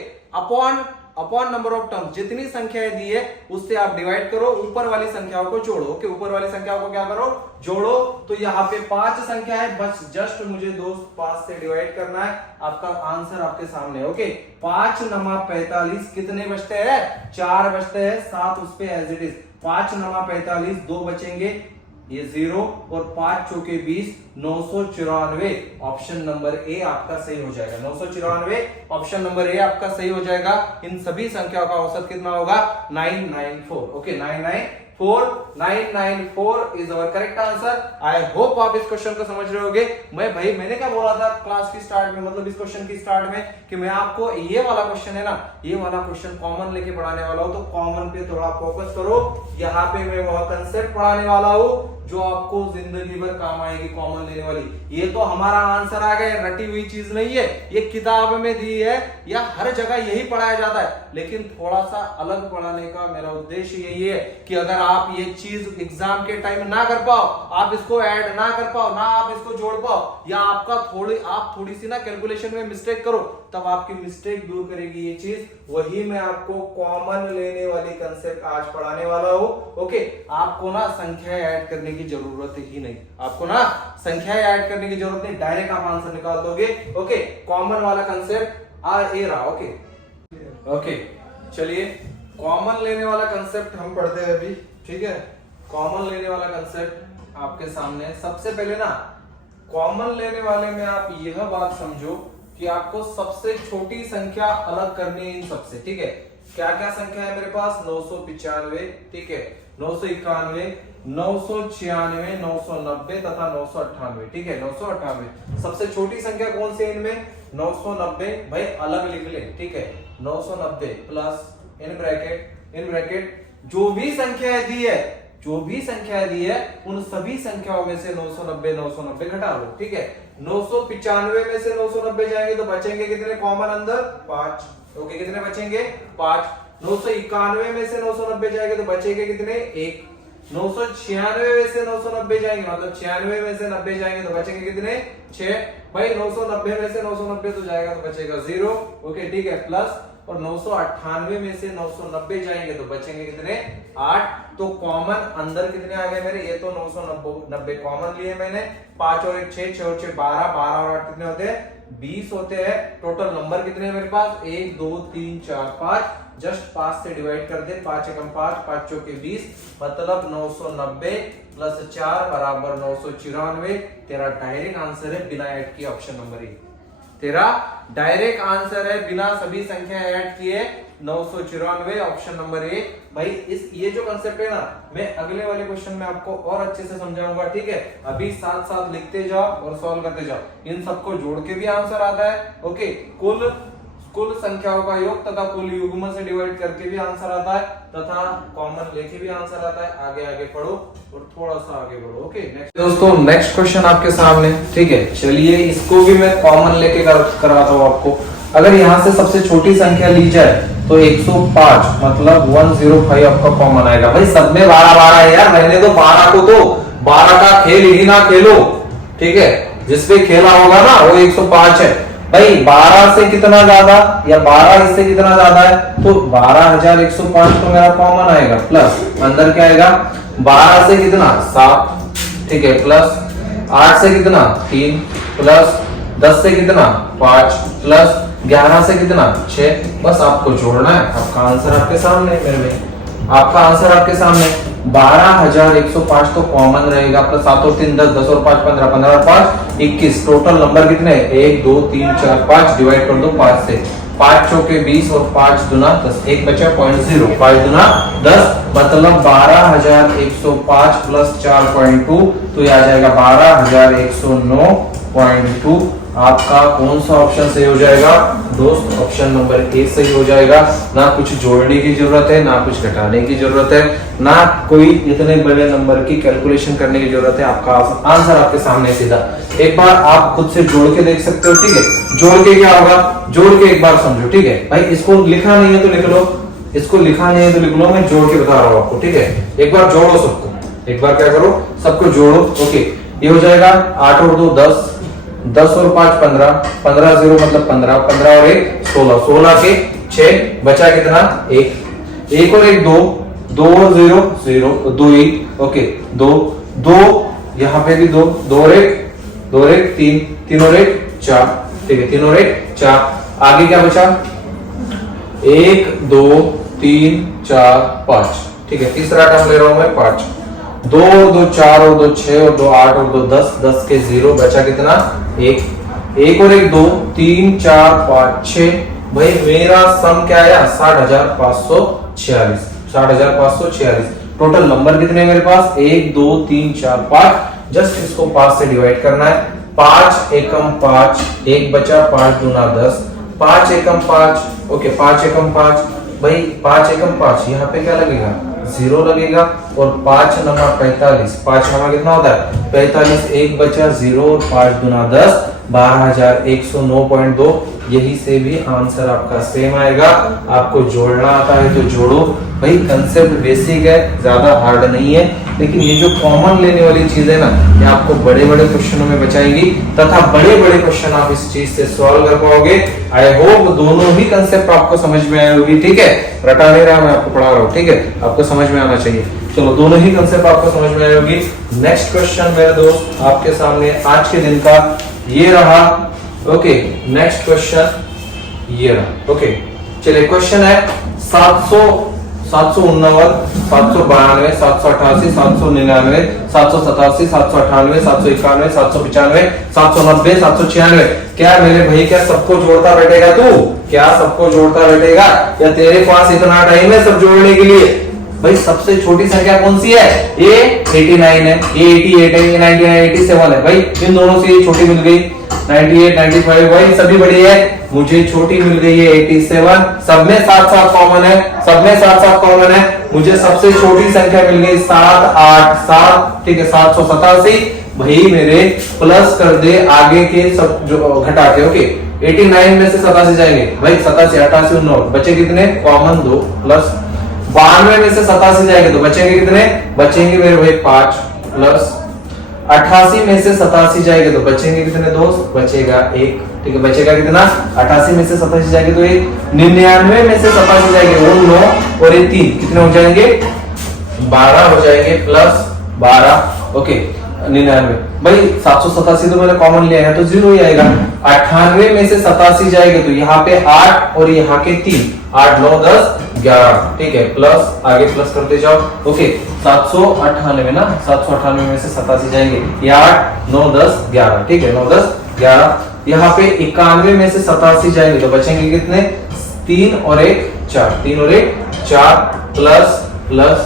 upon number of terms. जितनी संख्याएं दी है उससे आप डिवाइड करो, ऊपर वाली संख्याओं को जोड़ो। ओके, ऊपर वाली संख्याओं को क्या करो? जोड़ो। तो यहाँ पे 5 संख्या है, बस जस्ट मुझे दोस्त 5 से डिवाइड करना है। आपका आंसर आपके सामने। ओके, 5 नमा 45 कितने बचते हैं? 4 बचते हैं, 7 उस पे एज इट इज। 5 नमा 45, 2 बचेंगे, ये 0 और 5 चौके 20, 994। ऑप्शन नंबर ए आपका सही हो जाएगा। 994 ऑप्शन नंबर ए आपका सही हो जाएगा। इन सभी संख्याओं का औसत कितना होगा? 994। Okay, 994 is our correct answer. I hope आप इस क्वेश्चन को समझ रहे होगे। मैंने क्या बोला था क्लास की स्टार्ट में, मतलब इस क्वेश्चन की स्टार्ट में, कि मैं आपको ये वाला क्वेश्चन है ना, ये वाला क्वेश्चन कॉमन लेके पढ़ाने वाला हूं, तो कॉमन पे थोड़ा फोकस करो। यहाँ पे मैं वह कंसेप्ट पढ़ाने वाला हूं जो आपको जिंदगी भर काम आएगी, कॉमन लेने वाली। ये तो हमारा आंसर आ गया, रटी हुई चीज नहीं है, ये किताब में दी है या हर जगह यही पढ़ाया जाता है। लेकिन थोड़ा सा अलग पढ़ाने का मेरा उद्देश्य यही है कि अगर आप ये चीज एग्जाम के टाइम ना कर पाओ, आप इसको ऐड ना कर पाओ, ना आप इसको जोड़ पाओ, या आप थोड़ी सी ना कैलकुलेशन में मिस्टेक करो, तब आपकी मिस्टेक दूर करेगी ये चीज। वही मैं आपको कॉमन लेने वाली कंसेप्ट आज पढ़ाने वाला हूं। ओके, आपको ना संख्या ऐड करने की जरूरत ही नहीं, आपको ना संख्या ऐड करने की जरूरत नहीं, डायरेक्ट आप आंसर निकाल दोगे। ओके, कॉमन वाला कंसेप्ट ये रहा। ओके, चलिए कॉमन लेने वाला कंसेप्ट हम पढ़ते हैं अभी। ठीक है, कॉमन लेने वाला कंसेप्ट आपके सामने। सबसे पहले ना कॉमन लेने वाले में आप यह बात समझो कि आपको सबसे छोटी संख्या अलग करनी है इन सबसे। ठीक है, क्या क्या संख्या है मेरे पास? 995, ठीक है, 991, 996, 990 तथा 998। ठीक है, 998 सबसे छोटी संख्या कौन सी है इनमें? 990। भाई अलग लिख ले। ठीक है, 990 प्लस इन ब्रैकेट जो भी संख्या दी है उन सभी संख्याओं में से 990 घटा लो। ठीक है, 995 में से 990 जाएंगे तो बचेंगे कितने कॉमन अंदर? 5। ओके, कितने बचेंगे? 5। 991 में से 990 जाएंगे तो बचेंगे कितने? 1। 996 में से 990 जाएंगे, मतलब 96 में से 90 जाएंगे तो बचेंगे कितने? 6। भाई 990 में से 990 तो जाएगा तो बचेगा 0। ओके, ठीक है, प्लस और 998 में से 990 जाएंगे तो बचेंगे कितने 8। तो कॉमन अंदर कितने आ गए मेरे, ये तो 990 कॉमन लिए मैंने, 5 और 1 6, 6 और 6 12, 12 और 8 कितने होते हैं 20 होते हैं। टोटल नंबर कितने हैं मेरे पास 1 2 3 4 5, जस्ट 5 से डिवाइड कर दे, 5 एकम 5, 5 चौके 20, मतलब 990 प्लस 4 बराबर 994। तेरा डायरेक्ट आंसर है बिना ऐड किए ऑप्शन नंबर ए। तेरा डायरेक्ट आंसर है बिना सभी संख्या ऐड किए 994 ऑप्शन नंबर ए। भाई इस ये जो कंसेप्ट है ना, मैं अगले वाले क्वेश्चन में आपको और अच्छे से समझाऊंगा, ठीक है। अभी साथ साथ लिखते जाओ और सॉल्व करते जाओ। इन सबको जोड़ के भी आंसर आता है, ओके। कुल संख्याओं का योग तथा कुल युग्म से डिवाइड करके भी आंसर आता है, तथा कॉमन लेके भी आंसर आता है। आगे आगे पढ़ो और थोड़ा सा आगे बढ़ो, ओके। नेक्स्ट दोस्तों, नेक्स्ट क्वेश्चन आपके सामने, ठीक है। चलिए इसको भी मैं कॉमन लेके कराता हूँ आपको। अगर यहाँ से सबसे छोटी संख्या ली जाए तो 105, मतलब 105 आपका कॉमन आएगा। भाई सब में 12 है यार, रहने दो 12 को, तो 12 का खेल ही ना खेलो, ठीक है। जिसपे खेला होगा ना वो 105 है। भाई 12 से कितना ज्यादा या 12 इससे कितना ज्यादा है, तो 12105 तो मेरा कॉमन आएगा, प्लस अंदर क्या आएगा 12 से कितना 7, ठीक है, प्लस 8 से कितना 3, प्लस 10 से कितना 5, प्लस 11 से कितना 6। बस आपको जोड़ना है, आपका आंसर आपके सामने मेरे भाई, आपका आंसर आपके सामने 12105 तो कॉमन रहेगा, प्लस 7 और 3 10, 10 और 5 15, 15 और 5 21। टोटल नंबर कितने 1 2 3 4 5, डिवाइड कर दो 5 से, 5 चौके 20 और 5 दुना 10, एक बचा 0.0, 5 दुना 10, मतलब 12105 प्लस 4.2, तो ये आ जाएगा 12109.2। आपका कौन सा ऑप्शन सही हो जाएगा दोस्त, ऑप्शन नंबर ए सही हो जाएगा। ना कुछ जोड़ने की जरूरत है, ना कुछ घटाने की जरूरत है, ना कोई इतने बड़े नंबर की कैलकुलेशन करने की जरूरत है। आपका आंसर आपके सामने सीधा, एक बार आप खुद से जोड़ के देख सकते हो, ठीक है। जोड़ के क्या होगा, जोड़ के एक बार समझो, ठीक है भाई। इसको लिखा नहीं है तो लिख लो, इसको लिखा नहीं है तो लिख लो, मैं जोड़ के बता रहा हूँ आपको, ठीक है। एक बार जोड़ो सबको, एक बार क्या करो सबको जोड़ो, ओके। ये हो जाएगा 8 और 2 10, 10 और 5 15, 15 0 मतलब 15, 15 और 1 16, 16 के 6, बचा कितना 1, 1 और 1 2, 2 और 0 0, 2 1, ओके 2 2, यहाँ पे भी 2, 2 और 1 2 और 1 3, 3 और 1 4, ठीक है, 3 और 1 4। आगे क्या बचा 1 2 3 4 5, ठीक है। तीसरा टर्म ले रहा हूं मैं 5, 2 और 2 4 और 2 6 और 2 8 और 2 10, 10 के 0, बचा कितना 1, 1 और 1 2 3 4 5 6। भाई मेरा सम क्या आया 60,546, 60,546। टोटल नंबर कितने हैं मेरे पास 1 2 3 4 5, जस्ट इसको 5 से डिवाइड करना है। 5 एकम 5, 1 बचा, 5 दूना 10, 5 एकम 5, ओके 5 एकम 5। भाई 5 एकम 5, यहाँ पे क्या लगेगा 0 लगेगा, और 5 नमा 45, 5 नमा कितना होता है 45, 1 बचा 0 और 5 दूना 10, 12,109.2। यही से भी आंसर आपका सेम आएगा। आपको जोड़ना आता है तो जोड़ो भाई, कंसेप्ट बेसिक है, ज्यादा हार्ड नहीं है। लेकिन ये जो कॉमन लेने वाली चीज है ना, ये आपको बड़े बड़े क्वेश्चनों में बचाएंगी, तथा बड़े बड़े क्वेश्चन आप इस चीज से सॉल्व कर पाओगे। आई होप दोनों ही कंसेप्ट आपको समझ में आई होगी, ठीक है। रटा नहीं रहा, मैं आपको पढ़ा रहा हूँ, ठीक है। आपको समझ में आना चाहिए। चलो दोनों ही कंसेप्ट आपको समझ में आई होगी। नेक्स्ट क्वेश्चन मेरे दोस्त आपके सामने आज के दिन का ये रहा, ओके। नेक्स्ट क्वेश्चन ये रहा, ओके। चलिए क्वेश्चन है 749 792 788 799 787 798 791 795 790 796। क्या मेरे भाई, क्या सबको जोड़ता बैठेगा तू, क्या सबको जोड़ता बैठेगा, या तेरे पास इतना टाइम है सब जोड़ने के लिए। भाई सबसे छोटी संख्या कौन सी है, ये 89 है, ये 88 है, ये 99 87 है। भाई इन दोनों से ये छोटी मिल गई 98 95, भाई सभी बड़ी है, मुझे छोटी मिल गई है 87। सब में 7 7 कॉमन है, सब में 7 7 कॉमन है। मुझे सबसे छोटी संख्या मिल गई 7 8 7, ठीक है 787। भाई मेरे प्लस कर दे आगे के सब जो घटा के, ओके। 89 में से 87 जाएंगे, भाई 87 88 19, बचे कितने कॉमन 2, प्लस 92 में से 87 जाएंगे तो बचेंगे कितने, बचेंगे मेरे भाई 5, प्लस 88 में से 87 जाएंगे तो बचेंगे कितने दोस्त? बचेगा 1। ठीक है, बचेगा कितना? 88 में से 87 जाएंगे तो 1। 99 में से 87 जाएंगे वो 9 और ये 3 कितने हो जाएंगे? 12 हो जाएंगे प्लस 12। ओके 99 भाई 787 तो मैंने कॉमन लिया है तो 0 ही आएगा। 98 में से 87 जाएंगे तो यहाँ पे 8 और यहाँ के 3, 8 9 10 11। ठीक है, प्लस आगे प्लस करते जाओ। ओके 798 ना, 798 में से 87 जाएंगे, ये 8 9 10 11। ठीक है, 9 10 11। यहाँ पे 91 में से 87 जाएंगे तो बचेंगे कितने? 3 और 1 4, 3 और 1 4 प्लस प्लस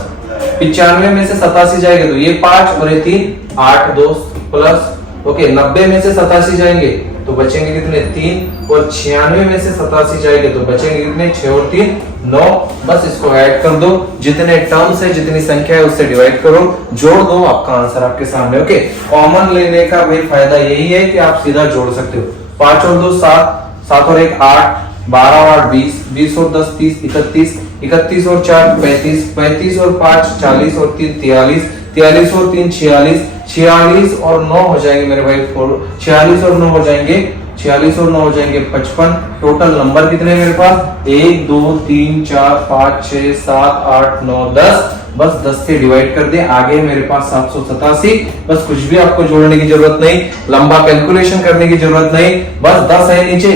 95 में से 87 जाएंगे तो ये 5 और ये 3 8 दोस्त प्लस। ओके 90 में से 87 जाएंगे तो बचेंगे कितने? 3 और 96 में से 87 जाएंगे तो बचेंगे कितने? 6 और 3 9। बस इसको ऐड कर दो, जितने टर्म्स है जितनी संख्या है उससे डिवाइड करो, जोड़ दो, आपका आंसर आपके सामने। ओके कॉमन लेने का भाई फायदा यही है कि आप सीधा जोड़ सकते हो। 5 और 2 7, 7 और 1 8, 12 और 8 20, 20 और 10 30, 31, 31 और 4 35, 35 और 5 40 और 3 43, 43 और 3 46, 46 और 9 हो जाएंगे मेरे भाई 46 और 9 हो जाएंगे, 46 और 9 हो जाएंगे 55। टोटल नंबर कितने हैं मेरे पास? 1 2 3 4 5 6 7 8 9 10। बस 10 से डिवाइड कर दे, आगे मेरे पास 787। बस कुछ भी आपको जोड़ने की जरूरत नहीं, लंबा कैलकुलेशन करने की जरूरत नहीं, बस 10 है नीचे,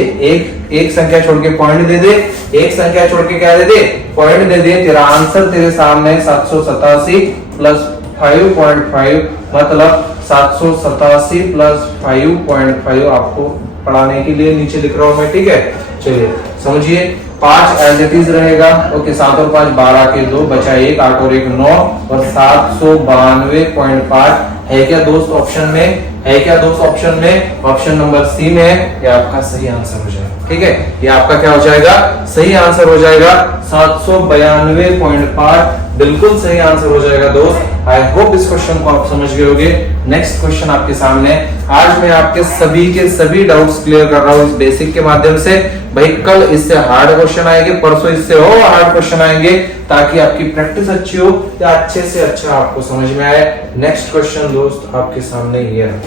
एक संख्या छोड़ के पॉइंट दे दे, एक संख्या छोड़ के क्या दे दे? पॉइंट दे दे। तेरा आंसर तेरे सामने 787 प्लस 5.5 मतलब 787 प्लस 5.5 आपको पढ़ाने के लिए नीचे लिख रहा हूं मैं। ठीक है, चलिए समझिए। 5 एज इट इज रहेगा। ओके 7 और 5 12 के 2 बचा 1, 8 और 1 9 और 792.5 है क्या दोस्त ऑप्शन में? है क्या दोस्त ऑप्शन में? ऑप्शन नंबर सी में है, ये आपका सही आंसर हो जाएगा। ठीक है, ये आपका क्या हो जाएगा? सही आंसर हो जाएगा। 792.5 बिल्कुल सही आंसर हो जाएगा दोस्त। आई होप इस क्वेश्चन को आप समझ गए होंगे। नेक्स्ट क्वेश्चन आपके सामने। आज मैं आपके सभी के सभी डाउट्स क्लियर कर रहा हूँ इस बेसिक के माध्यम से। भाई कल इससे हार्ड क्वेश्चन आएंगे, परसों इससे और हार्ड क्वेश्चन आएंगे, ताकि आपकी प्रैक्टिस अच्छी हो या अच्छे से अच्छा आपको समझ में आए। नेक्स्ट क्वेश्चन दोस्त आपके सामने ये है।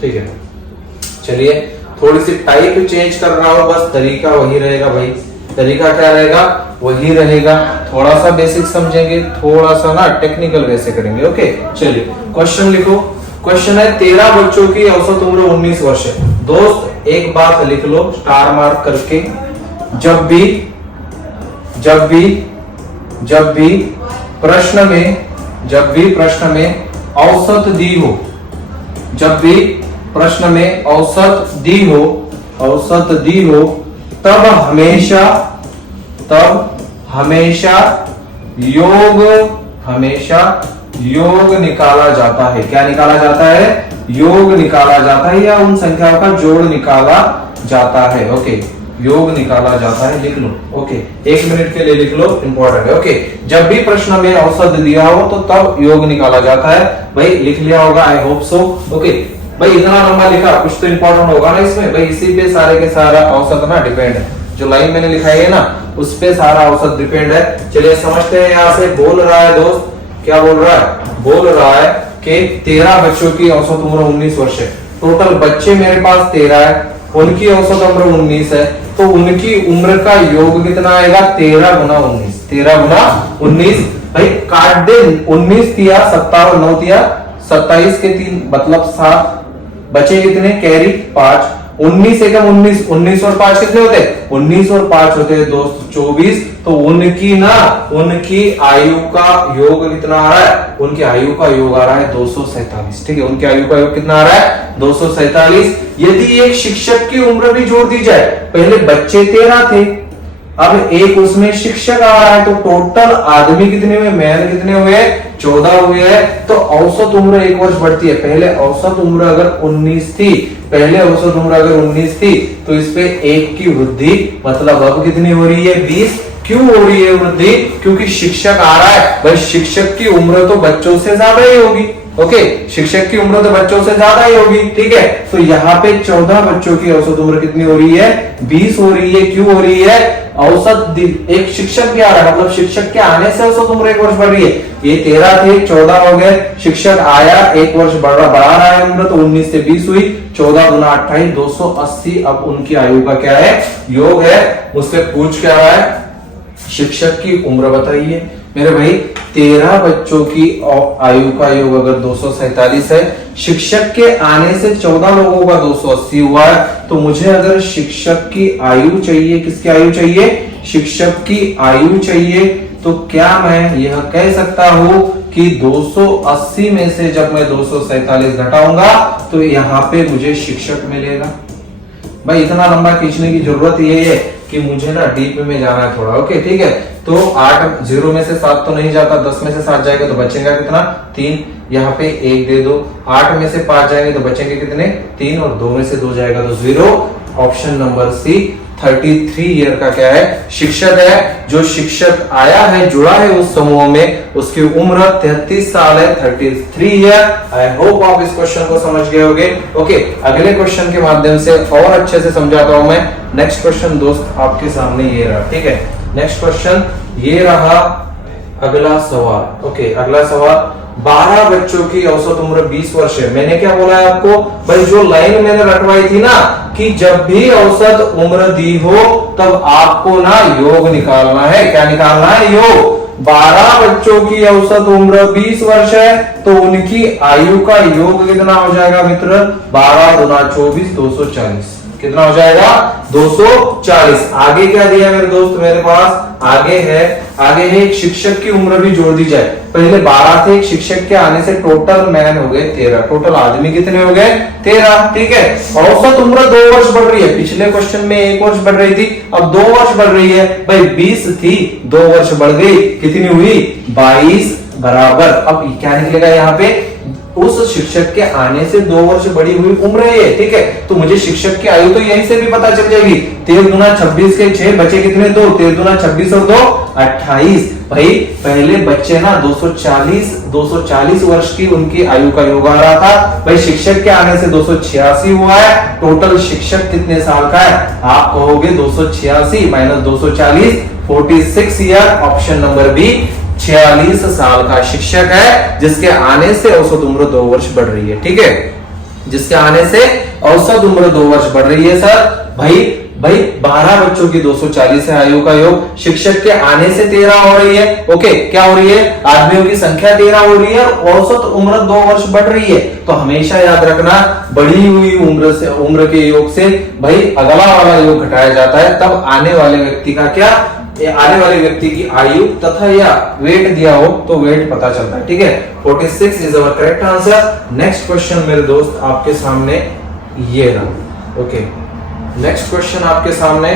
ठीक है, चलिए थोड़ी सी टाइप चेंज कर रहा हूं, बस तरीका वही रहेगा भाई। तरीका क्या रहेगा? वही रहेगा। थोड़ा सा बेसिक समझेंगे, थोड़ा सा ना टेक्निकल वे से करेंगे। ओके चलिए क्वेश्चन लिखो। क्वेश्चन है 13 बच्चों की औसत उम्र 19 वर्ष है। दोस्त एक बात लिख लो स्टार मार्क करके, जब भी प्रश्न में औसत दी हो, जब भी प्रश्न में औसत दी हो तब हमेशा योग निकाला जाता है। क्या निकाला जाता है? योग निकाला जाता है, या उन संख्याओं का जोड़ निकाला जाता है। ओके योग निकाला जाता है, लिख लो। ओके 1 मिनट के लिए लिख लो, इंपॉर्टेंट है। ओके जब भी प्रश्न में औसत दिया हो तो तब योग निकाला जाता है। भाई लिख लिया होगा, आई होप सो। ओके भाई इतना लंबा लिखा, कुछ तो इंपॉर्टेंट होगा ना इसमें। भाई इसी पे सारे के सारा औसत ना डिपेंड है, जो लाइन मैंने लिखाई है ना उस पे सारा औसत डिपेंड है। चलिए समझते हैं। यहाँ से बोल रहा है दोस्त, क्या बोल रहा है? बोल रहा है कि 13 बच्चों की औसत उम्र 19 वर्ष है। टोटल बच्चे मेरे पास 13 है, उनकी औसत उम्र 19 है, तो उनकी उम्र का योग कितना आएगा? 13 गुना 19। 13 गुना 19 भाई काट दे। 19 दिया 7 और 9 दिया 27 के 3 मतलब 7, बचे कितने? कैरी 5। 19 एकम 19, 19 और 5 कितने होते हैं? 19 और 5 होते हैं दोस्त 24। तो उनकी आयु का योग कितना आ रहा है? उनकी आयु का योग आ रहा है 247। ठीक है, उनकी आयु का योग कितना आ रहा है? 247। यदि एक शिक्षक की उम्र भी जोड़ दी जाए, पहले बच्चे 13 थे, अब एक उसमें शिक्षक आ रहा है, तो टोटल आदमी कितने हुए? मैन कितने हुए? 14 हुए हैं। तो औसत उम्र 1 वर्ष बढ़ती है। पहले औसत उम्र अगर 19 थी, तो इस पे 1 की वृद्धि, मतलब अब कितनी हो रही है? 20। क्यों हो रही है वृद्धि? क्योंकि शिक्षक आ रहा है। भाई शिक्षक की उम्र तो बच्चों से ज्यादा ही होगी, ओके, शिक्षक की उम्र तो बच्चों से ज्यादा ही होगी, ठीक है। तो यहाँ पे 14 बच्चों की औसत उम्र कितनी हो रही है? 20 हो रही है। क्यों हो रही है? औसत एक शिक्षक भी आ रहा है, मतलब शिक्षक के आने से औसत उम्र 1 वर्ष बढ़ रही है। ये 13 थे, 14 हो गए, शिक्षक आया 1 वर्ष बढ़ा रहा है उम्र, तो 19 से 20 हुई, 14 गुना 28, 280। अब उनकी आयु का क्या है? योग है। मुझसे पूछ क्या रहा है? शिक्षक की उम्र बताइए। मेरे भाई 13 बच्चों की आयु का योग अगर 247 है, शिक्षक के आने से 14 लोगों का 280 हुआ है, तो मुझे अगर शिक्षक की आयु चाहिए, किसकी आयु चाहिए? शिक्षक की आयु चाहिए, तो क्या मैं यह कह सकता हूं कि 280 में से जब मैं 247 घटाऊंगा तो यहाँ पे मुझे शिक्षक मिलेगा। भाई इतना लंबा खींचने की जरूरत ये है कि मुझे ना डीप में जाना है थोड़ा, ओके ठीक है। तो 8 0 में से 7 तो नहीं जाता, 10 में से 7 जाएगा तो बचेगा कितना? 3। यहाँ पे 1 दे दो, 8 में से 5 जाएंगे तो बचेंगे कितने? 3, और 2 में से 2 जाएगा तो 0। ऑप्शन नंबर सी 33 ईयर का क्या है? शिक्षक है। जो शिक्षक आया है, जुड़ा है उस समूह में, उसकी उम्र 33 साल है, 33 ईयर। आई होप आप इस क्वेश्चन को समझ गए होंगे। ओके, अगले क्वेश्चन के माध्यम से और अच्छे से समझाता हूं मैं। नेक्स्ट क्वेश्चन दोस्त आपके सामने ये रहा, ठीक है। नेक्स्ट क्वेश्चन ये रहा, अगला सवाल। ओके, अगला सवाल, 12 बच्चों की औसत उम्र 20 वर्ष है। मैंने क्या बोला है आपको? भाई जो लाइन मैंने रटवाई थी ना, कि जब भी औसत उम्र दी हो तब आपको ना योग निकालना है। क्या निकालना है? योग। 12 बच्चों की औसत उम्र 20 वर्ष है, तो उनकी आयु का योग कितना हो जाएगा मित्र? 12 गुना 24, 240। कितना हो जाएगा? 240। आगे क्या दिया मेरे दोस्त मेरे पास? आगे है एक शिक्षक की उम्र भी जोड़ दी जाए। पहले 12 थे, एक शिक्षक के आने से टोटल मैन हो गए 13, टोटल आदमी कितने हो गए? 13, ठीक है। औसत उम्र 2 वर्ष बढ़ रही है। पिछले क्वेश्चन में 1 वर्ष बढ़ रही थी, अब 2 वर्ष बढ़ रही है। भाई 20 थी, 2 वर्ष बढ़ गई, कितनी हुई? 22 बराबर। अब क्या निकलेगा यहाँ पे? उस शिक्षक के आने से 2 वर्ष बड़ी हुई उम्र है, ठीक है। तो मुझे शिक्षक की आयु तो यहीं से भी पता चल जाएगी। 13 गुना 26 के 6 बचे कितने? 2। 13 गुना 26 और 2 28। भाई पहले बच्चे ना 240 वर्ष की उनकी आयु का योग आ रहा था। भाई शिक्षक के आने से 286 हुआ है। टोटल शिक्षक कितने साल का है? आप कहोगे 286 minus 240, 46 year. Option number B 46 साल का शिक्षक है, जिसके आने से औसत उम्र 2 वर्ष बढ़ रही है, ठीक है। जिसके आने से औसत उम्र 2 वर्ष बढ़ रही है सर। भाई 12 बच्चों की 240 है आयु का योग, शिक्षक के आने से 13 हो रही है। ओके, क्या हो रही है? आदमियों की संख्या 13 हो रही है, औसत उम्र 2 वर्ष बढ़ रही है। तो हमेशा याद रखना, बढ़ी हुई उम्र के योग से भाई अगला वाला योग घटाया जाता है, तब आने वाले व्यक्ति का क्या, आने वाले व्यक्ति की आयु तथा या वेट दिया हो तो वेट पता चलता है, ठीक है। 46 is our correct answer. Next question मेरे दोस्त आपके सामने ये रहा। ओके, नेक्स्ट क्वेश्चन आपके सामने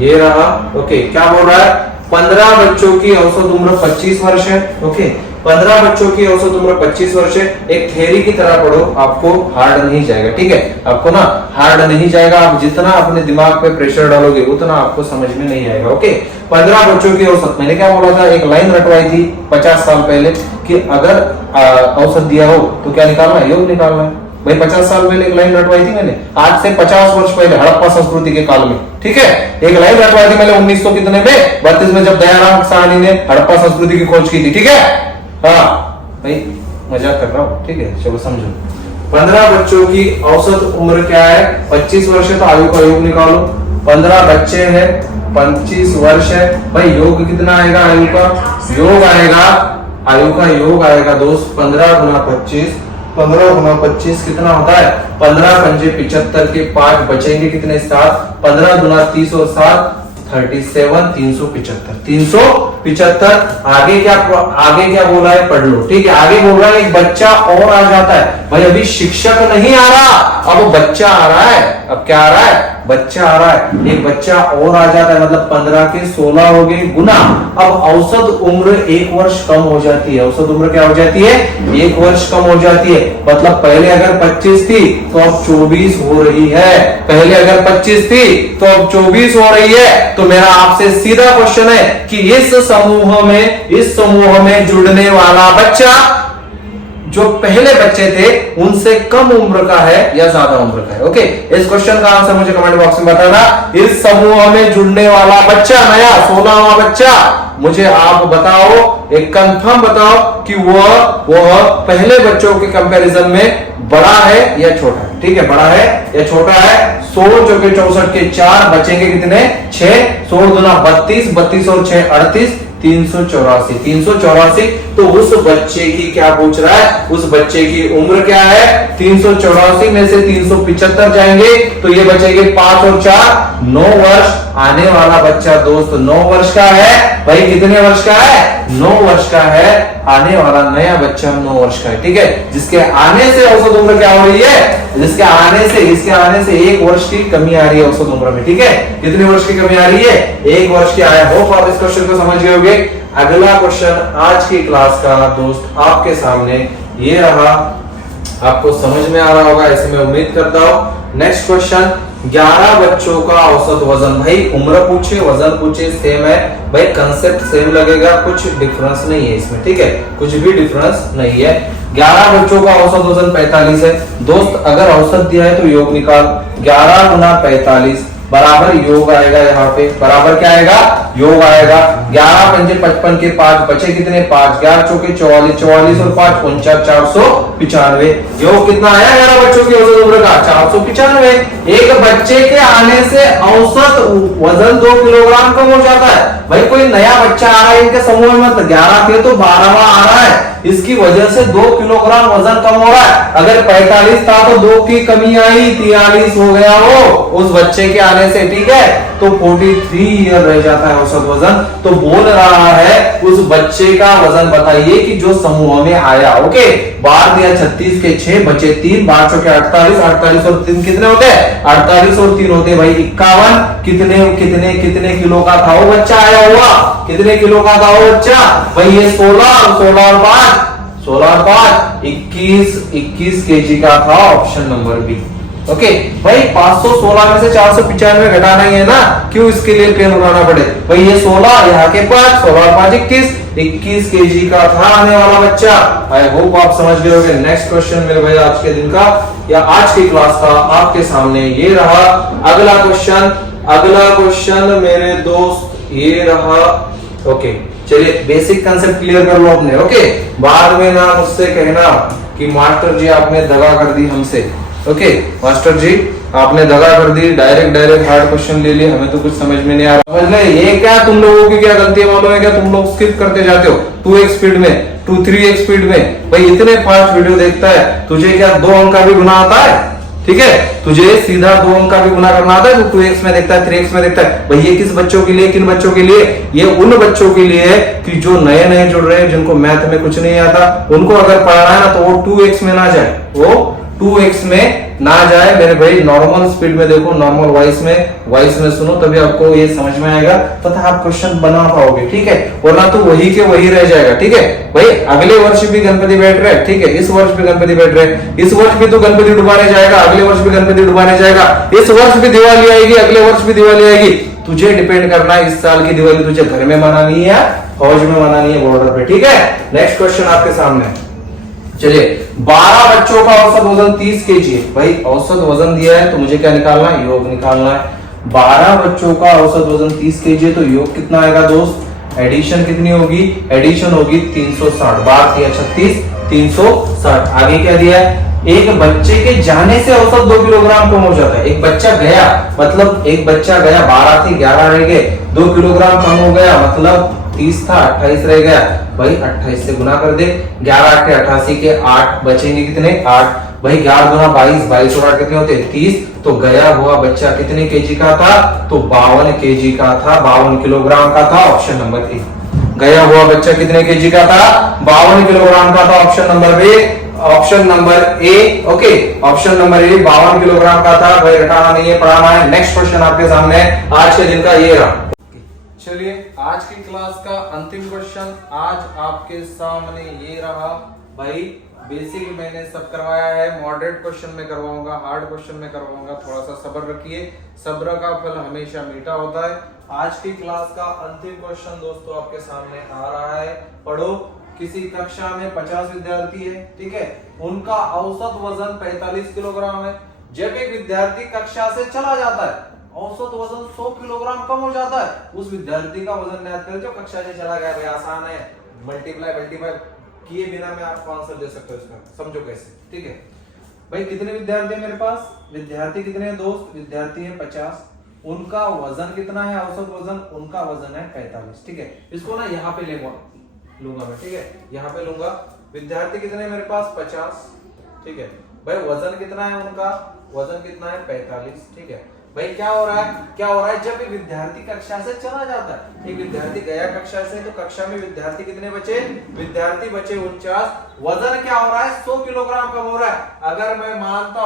ये रहा। ओके, क्या बोल रहा है? 15 बच्चों की औसत उम्र 25 वर्ष है। ओके, 15 बच्चों की औसत उम्र 25 वर्ष है। एक थ्योरी की तरह पढ़ो, आपको हार्ड नहीं जाएगा, ठीक है। आपको ना हार्ड नहीं जाएगा, आप जितना अपने दिमाग पे प्रेशर डालोगे उतना आपको समझ में नहीं आएगा। ओके, 15 बच्चों की औसत, मैंने क्या बोला था? एक लाइन रटवाई थी 50 साल पहले कि अगर औसत दिया हो तो क्या निकालना है? योग निकालना है। भाई 50 साल पहले एक लाइन रटवाई थी मैंने, आज से 50 वर्ष पहले हड़प्पा संस्कृति के काल में, ठीक है। एक लाइन रटवाई थी मैंने 1900 कितने में 32 में, जब दयाराम साहनी ने हड़प्पा संस्कृति की खोज की थी, ठीक है। हाँ भाई मजाक कर रहा हूं, ठीक है, चलो समझो। 15 बच्चों की औसत उम्र क्या है? 25 वर्ष है, तो आयु का योग निकालो। 15 बच्चे हैं, 25 वर्ष है, भाई योग कितना आएगा? आयु का योग आएगा, आयु का योग आएगा दोस्त 15 गुना 25। 15 गुना 25 कितना होता है? 15 पंजे 75 के 5 बचेंगे कितने? 7। 15 गुना 30 और 7 37, 375। 375। आगे क्या बोला है? पढ़ लो, ठीक है। आगे बोल रहा है एक बच्चा और आ जाता है। भाई अभी शिक्षक नहीं आ रहा, अब बच्चा आ रहा है। अब क्या आ रहा है? बच्चा आ रहा है। एक बच्चा और आ जाता है, मतलब 15 के 16 हो गए गुना। अब औसत उम्र 1 वर्ष कम हो जाती है। औसत उम्र क्या हो जाती है? 1 वर्ष कम हो जाती है। मतलब पहले अगर 25 थी तो अब 24 हो रही है। पहले अगर 25 थी तो अब 24 हो रही है। तो मेरा आपसे सीधा क्वेश्चन है कि इस समूह में जुड़ने वाला बच्चा जो पहले बच्चे थे उनसे कम उम्र का है या ज्यादा उम्र का है। ओके, इस क्वेश्चन का आंसर मुझे कमेंट बॉक्स में बताना। इस समूह में जुड़ने वाला बच्चा, नया 16वां बच्चा, मुझे आप बताओ, एक कंफर्म बताओ कि वह पहले बच्चों के कंपैरिजन में बड़ा है या छोटा है। ठीक है, बड़ा है या छोटा है। 16 चौके 64 के 4 बचेंगे कितने? 6। 16 दूना 32, 32 और 6 38, 384। 384। तो उस बच्चे की क्या पूछ रहा है? उस बच्चे की उम्र क्या है? 384 में से 375 जाएंगे तो ये बचेंगे 5 और 4 9 वर्ष। आने वाला बच्चा दोस्त 9 वर्ष का है। भाई कितने वर्ष का है? 9 वर्ष का है। आने वाला नया बच्चा 9 वर्ष का है। ठीक है, जिसके आने से औसत उम्र क्या हो रही है? इसके आने से 1 वर्ष की कमी आ रही है औसत उम्र में। ठीक है, कितने वर्ष की कमी आ रही है? 1 वर्ष की। आई होप आप इस क्वेश्चन को समझ गए होंगे। अगला क्वेश्चन आज की क्लास का दोस्त आपके सामने ये रहा। आपको समझ में आ रहा होगा ऐसे मैं उम्मीद करता हूं। नेक्स्ट क्वेश्चन, 11 बच्चों का औसत वजन। भाई उम्र पूछे, वजन पूछे, सेम है भाई, कंसेप्ट सेम लगेगा, कुछ डिफरेंस नहीं है इसमें। ठीक है, कुछ भी डिफरेंस नहीं है। 11 बच्चों का औसत वजन 45 है। दोस्त अगर औसत दिया है तो योग निकाल। 11 गुना 45 बराबर योग आएगा। यहाँ पे बराबर क्या आएगा? योग आएगा। 11 पंजे 55 के 5 बचे कितने? 5। 11 चौके 44, 44 और 5 49, 495। योग कितना आया 11 बच्चों की औसत उम्र का? 495। एक बच्चे के आने से औसत वजन 2 किलोग्राम कम हो जाता है। भाई कोई नया बच्चा आ रहा है इनके समूह में, 11 थे तो 12वां आ रहा है, इसकी वजह से 2 किलोग्राम वजन कम हो रहा है। अगर 45 था तो 2 की कमी आई, 43 हो गया वो उस बच्चे के आने से। ठीक है, तो 43 ईयर रह जाता है औसत वजन। तो बोल रहा है उस बच्चे का वजन बताइए कि जो समूह में आया। ओके, 12 दिया 36 के 6 बचे 3, 12 चौके 48, 48 और 3 कितने होते हैं? 48 और 3 होते हैं भाई 51। कितने कितने कितने किलो का था वो बच्चा आया हुआ? कितने किलो का था वो बच्चा? भाई ये 16 और 5 21 केजी का था। Option number B. ओके भाई, 516 में से 495 घटाना ही है ना, क्यों इसके लिए पेन उठाना पड़े? भाई ये 16, यहाँ के 5, 16 और 5 21 केजी का था आने वाला बच्चा। आई होप आप समझ गए होंगे। नेक्स्ट क्वेश्चन मेरे भाई आज के दिन का या आज की क्लास का आपके सामने ये रहा। अगला क्वेश्चन मेरे दोस्त ये रहा। ओके चलिए, बेसिक कंसेप्ट क्लियर कर लो अपने। ओके, बाद में ना मुझसे कहना कि मास्टर जी आपने दगा कर दी हमसे। ओके मास्टर जी आपने दगा कर दी, डायरेक्ट हार्ड क्वेश्चन ले लिए, हमें तो कुछ समझ में नहीं आ रहा। समझ ले, ये क्या तुम लोगों की क्या गलती है मालूम है क्या? तुम लोग स्किप करते जाते हो 2x स्पीड में, 2-3x स्पीड में। भाई इतने फास्ट वीडियो देखता है, तुझे क्या 2 अंक का भी गुना आता है? ठीक है, तुझे सीधा 2 अंक का भी गुना करना आता है? तो 2x में देखता है, 3x में देखता है। भाई ये किस बच्चों के लिए, किन बच्चों के लिए? ये उन बच्चों के लिए है कि जो नए जुड़ रहे हैं, जिनको मैथ में कुछ नहीं आता, उनको अगर पढ़ना है ना तो वो 2x में ना जाए, वो 2x में ना जाए मेरे भाई। नॉर्मल स्पीड में देखो, नॉर्मल वॉइस में सुनो, तभी आपको ये समझ में आएगा, तथा आप क्वेश्चन बना पाओगे। ठीक है, वरना तो वही के वही रह जाएगा। ठीक है भाई, अगले वर्ष भी गणपति बैठ रहे हैं, ठीक है, इस वर्ष भी गणपति बैठ रहे हैं, इस वर्ष भी तो गणपति डुबाने जाएगा, अगले वर्ष भी गणपति डुबाने जाएगा, इस वर्ष भी दिवाली आएगी, अगले वर्ष भी दिवाली आएगी। तुझे डिपेंड करना है इस साल की दिवाली तुझे घर में मनानी है या फौज में मनानी है, बॉर्डर पे। ठीक है, नेक्स्ट क्वेश्चन आपके सामने। चलिए, 12 बच्चों का औसत वजन 30 केजी है। भाई औसत वजन दिया है तो मुझे क्या निकालना है? योग निकालना है। 12 बच्चों का औसत वजन 30 केजी है तो योग कितना आएगा दोस्त? एडिशन कितनी होगी? एडिशन होगी 360। 12 दिया 36, 360। आगे क्या दिया है? एक बच्चे के जाने से औसत 2 किलोग्राम कम हो जाता है। एक बच्चा गया, मतलब एक बच्चा गया, 12 थी 11 रह गए, 2 किलोग्राम कम हो गया, मतलब 30 था 28 रह गया। भाई 28 से गुना कर दे, 11 8 के 88 के 8 बचेंगे कितने? 8। भाई 11 गुना 22, 22 और 8 कितने होते? 30। तो गया हुआ बच्चा कितने केजी का था? तो 52 केजी का था, 52 किलोग्राम का था। ऑप्शन नंबर ए। गया हुआ बच्चा कितने केजी का था? 52 किलोग्राम का था। Option number B, option number A. Okay, option number A 52 kilogram का था। भाई रटाना नहीं है, पढ़ाना है। नेक्स्ट क्वेश्चन आपके सामने आज के दिन का ये रहा। चलिए, आज की क्लास का अंतिम क्वेश्चन आज आपके सामने ये रहा। भाई बेसिक मैंने सब करवाया है, मॉडरेट क्वेश्चन में करवाऊंगा, हार्ड क्वेश्चन में करवाऊंगा, थोड़ा सा सब्र रखिए, सब्र का फल हमेशा मीठा होता है। आज की क्लास का अंतिम क्वेश्चन दोस्तों आपके सामने आ रहा है, पढ़ो। किसी कक्षा में 50 विद्यार्थी है, ठीक है, उनका औसत वजन 45 किलोग्राम है। जब एक विद्यार्थी कक्षा से चला जाता है, औसत वजन 100 किलोग्राम कम हो जाता है, उस विद्यार्थी का वजन ज्ञात करें जो कक्षा से चला गया। भाई आसान है, मल्टीप्लाई किए बिना मैं आपको आंसर दे सकता हूँ इसका, समझो कैसे, ठीक है। भाई कितने विद्यार्थी है मेरे पास, विद्यार्थी कितने हैं दोस्त, विद्यार्थी है 50, उनका वजन कितना है, औसत वजन, उनका वजन है 45, ठीक है। इसको ना यहाँ पे लूंगा मैं, ठीक है, यहाँ पे लूंगा। विद्यार्थी कितने मेरे पास 50, ठीक है। भाई वजन कितना है उनका, वजन कितना है 45, ठीक है। भाई क्या हो रहा है, जब एक विद्यार्थी कक्षा से चला जाता है, एक विद्यार्थी गया कक्षा से, तो कक्षा में विद्यार्थी कितने बचे, विद्यार्थी बचे 49, वजन क्या हो रहा है 100 किलोग्राम कम हो रहा है। अगर मैं मानता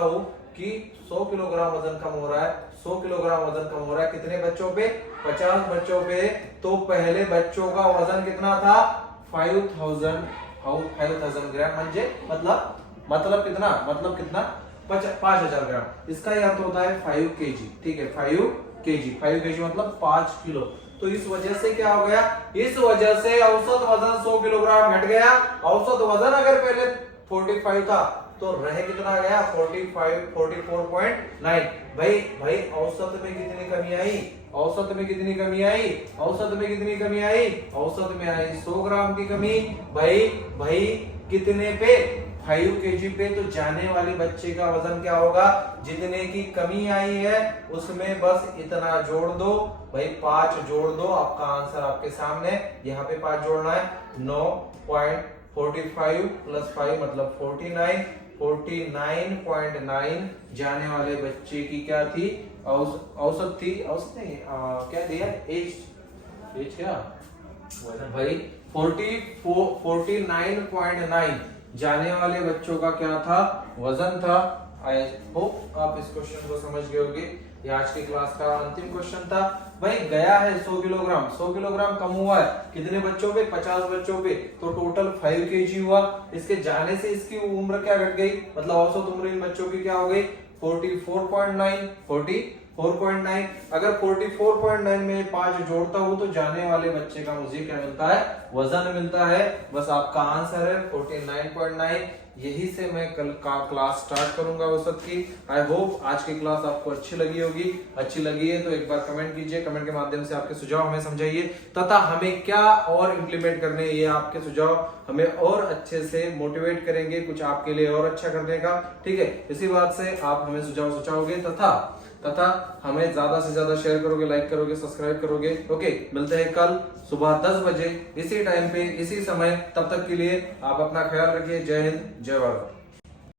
हूं कि 100 किलोग्राम वजन कम हो रहा है, 100 किलोग्राम वजन कम हो रहा है, कितने बच्चों पे, 50 बच्चों पे, तो पहले बच्चों का वजन कितना था 5000 ग्राम, मतलब कितना 5000 ग्राम। इसका अर्थ होता है 5 केजी, ठीक है, 5 केजी मतलब 5 किलो। तो इस वजह से क्या हो गया, इस वजह से औसत वजन 100 किलोग्राम घट गया। औसत वजन अगर पहले 45 था तो रह कितना गया 44.9। भाई औसत में कितनी कमी आई, औसत में आई 100 ग्राम की कमी। भाई कितने पे, 5 केजी पे। तो जाने वाले बच्चे का वजन क्या होगा, जितने की कमी आई है उसमें बस इतना जोड़ दो। भाई 5 जोड़ दो, आपका आंसर आपके सामने, यहाँ पे 5 जोड़ना है, 9.45 प्लस 5 मतलब 49.9 जाने वाले बच्चे की क्या थी, औसत नहीं, क्या दिया, एज क्या भाई 49.9 जाने वाले बच्चों का क्या था, वजन था। आई होप आप इस क्वेश्चन को समझ गए होंगे। ये आज की क्लास का अंतिम क्वेश्चन था। भाई गया है 100 किलोग्राम कम हुआ है, कितने बच्चों पे, 50 बच्चों पे, तो टोटल 5 केजी हुआ। इसके जाने से इसकी उम्र क्या घट गई, मतलब औसत उम्र इन बच्चों की क्या हो गई 44.9। अगर 44.9 में 5 जोड़ता हूं तो जाने वाले बच्चे का मुझे क्या मिलता है, वजन मिलता है। बस आपका आंसर है 49.9। यही से मैं कल का क्लास स्टार्ट करूंगा औसत की। आई होप आज की क्लास आपको अच्छी लगी होगी। अच्छी लगी है तो एक बार कमेंट कीजिए, कमेंट के माध्यम से आपके सुझाव हमें समझाइए तथा हमें क्या और इम्प्लीमेंट करने, ये आपके सुझाव हमें और अच्छे से मोटिवेट करेंगे कुछ आपके लिए और अच्छा करने का, ठीक है। इसी बात से आप हमें सुझाओगे तथा हमें ज्यादा से ज्यादा शेयर करोगे, लाइक करोगे, सब्सक्राइब करोगे। ओके, मिलते हैं कल सुबह 10 बजे इसी टाइम पे, इसी समय। तब तक के लिए आप अपना ख्याल रखिए। जय हिंद, जय भारत।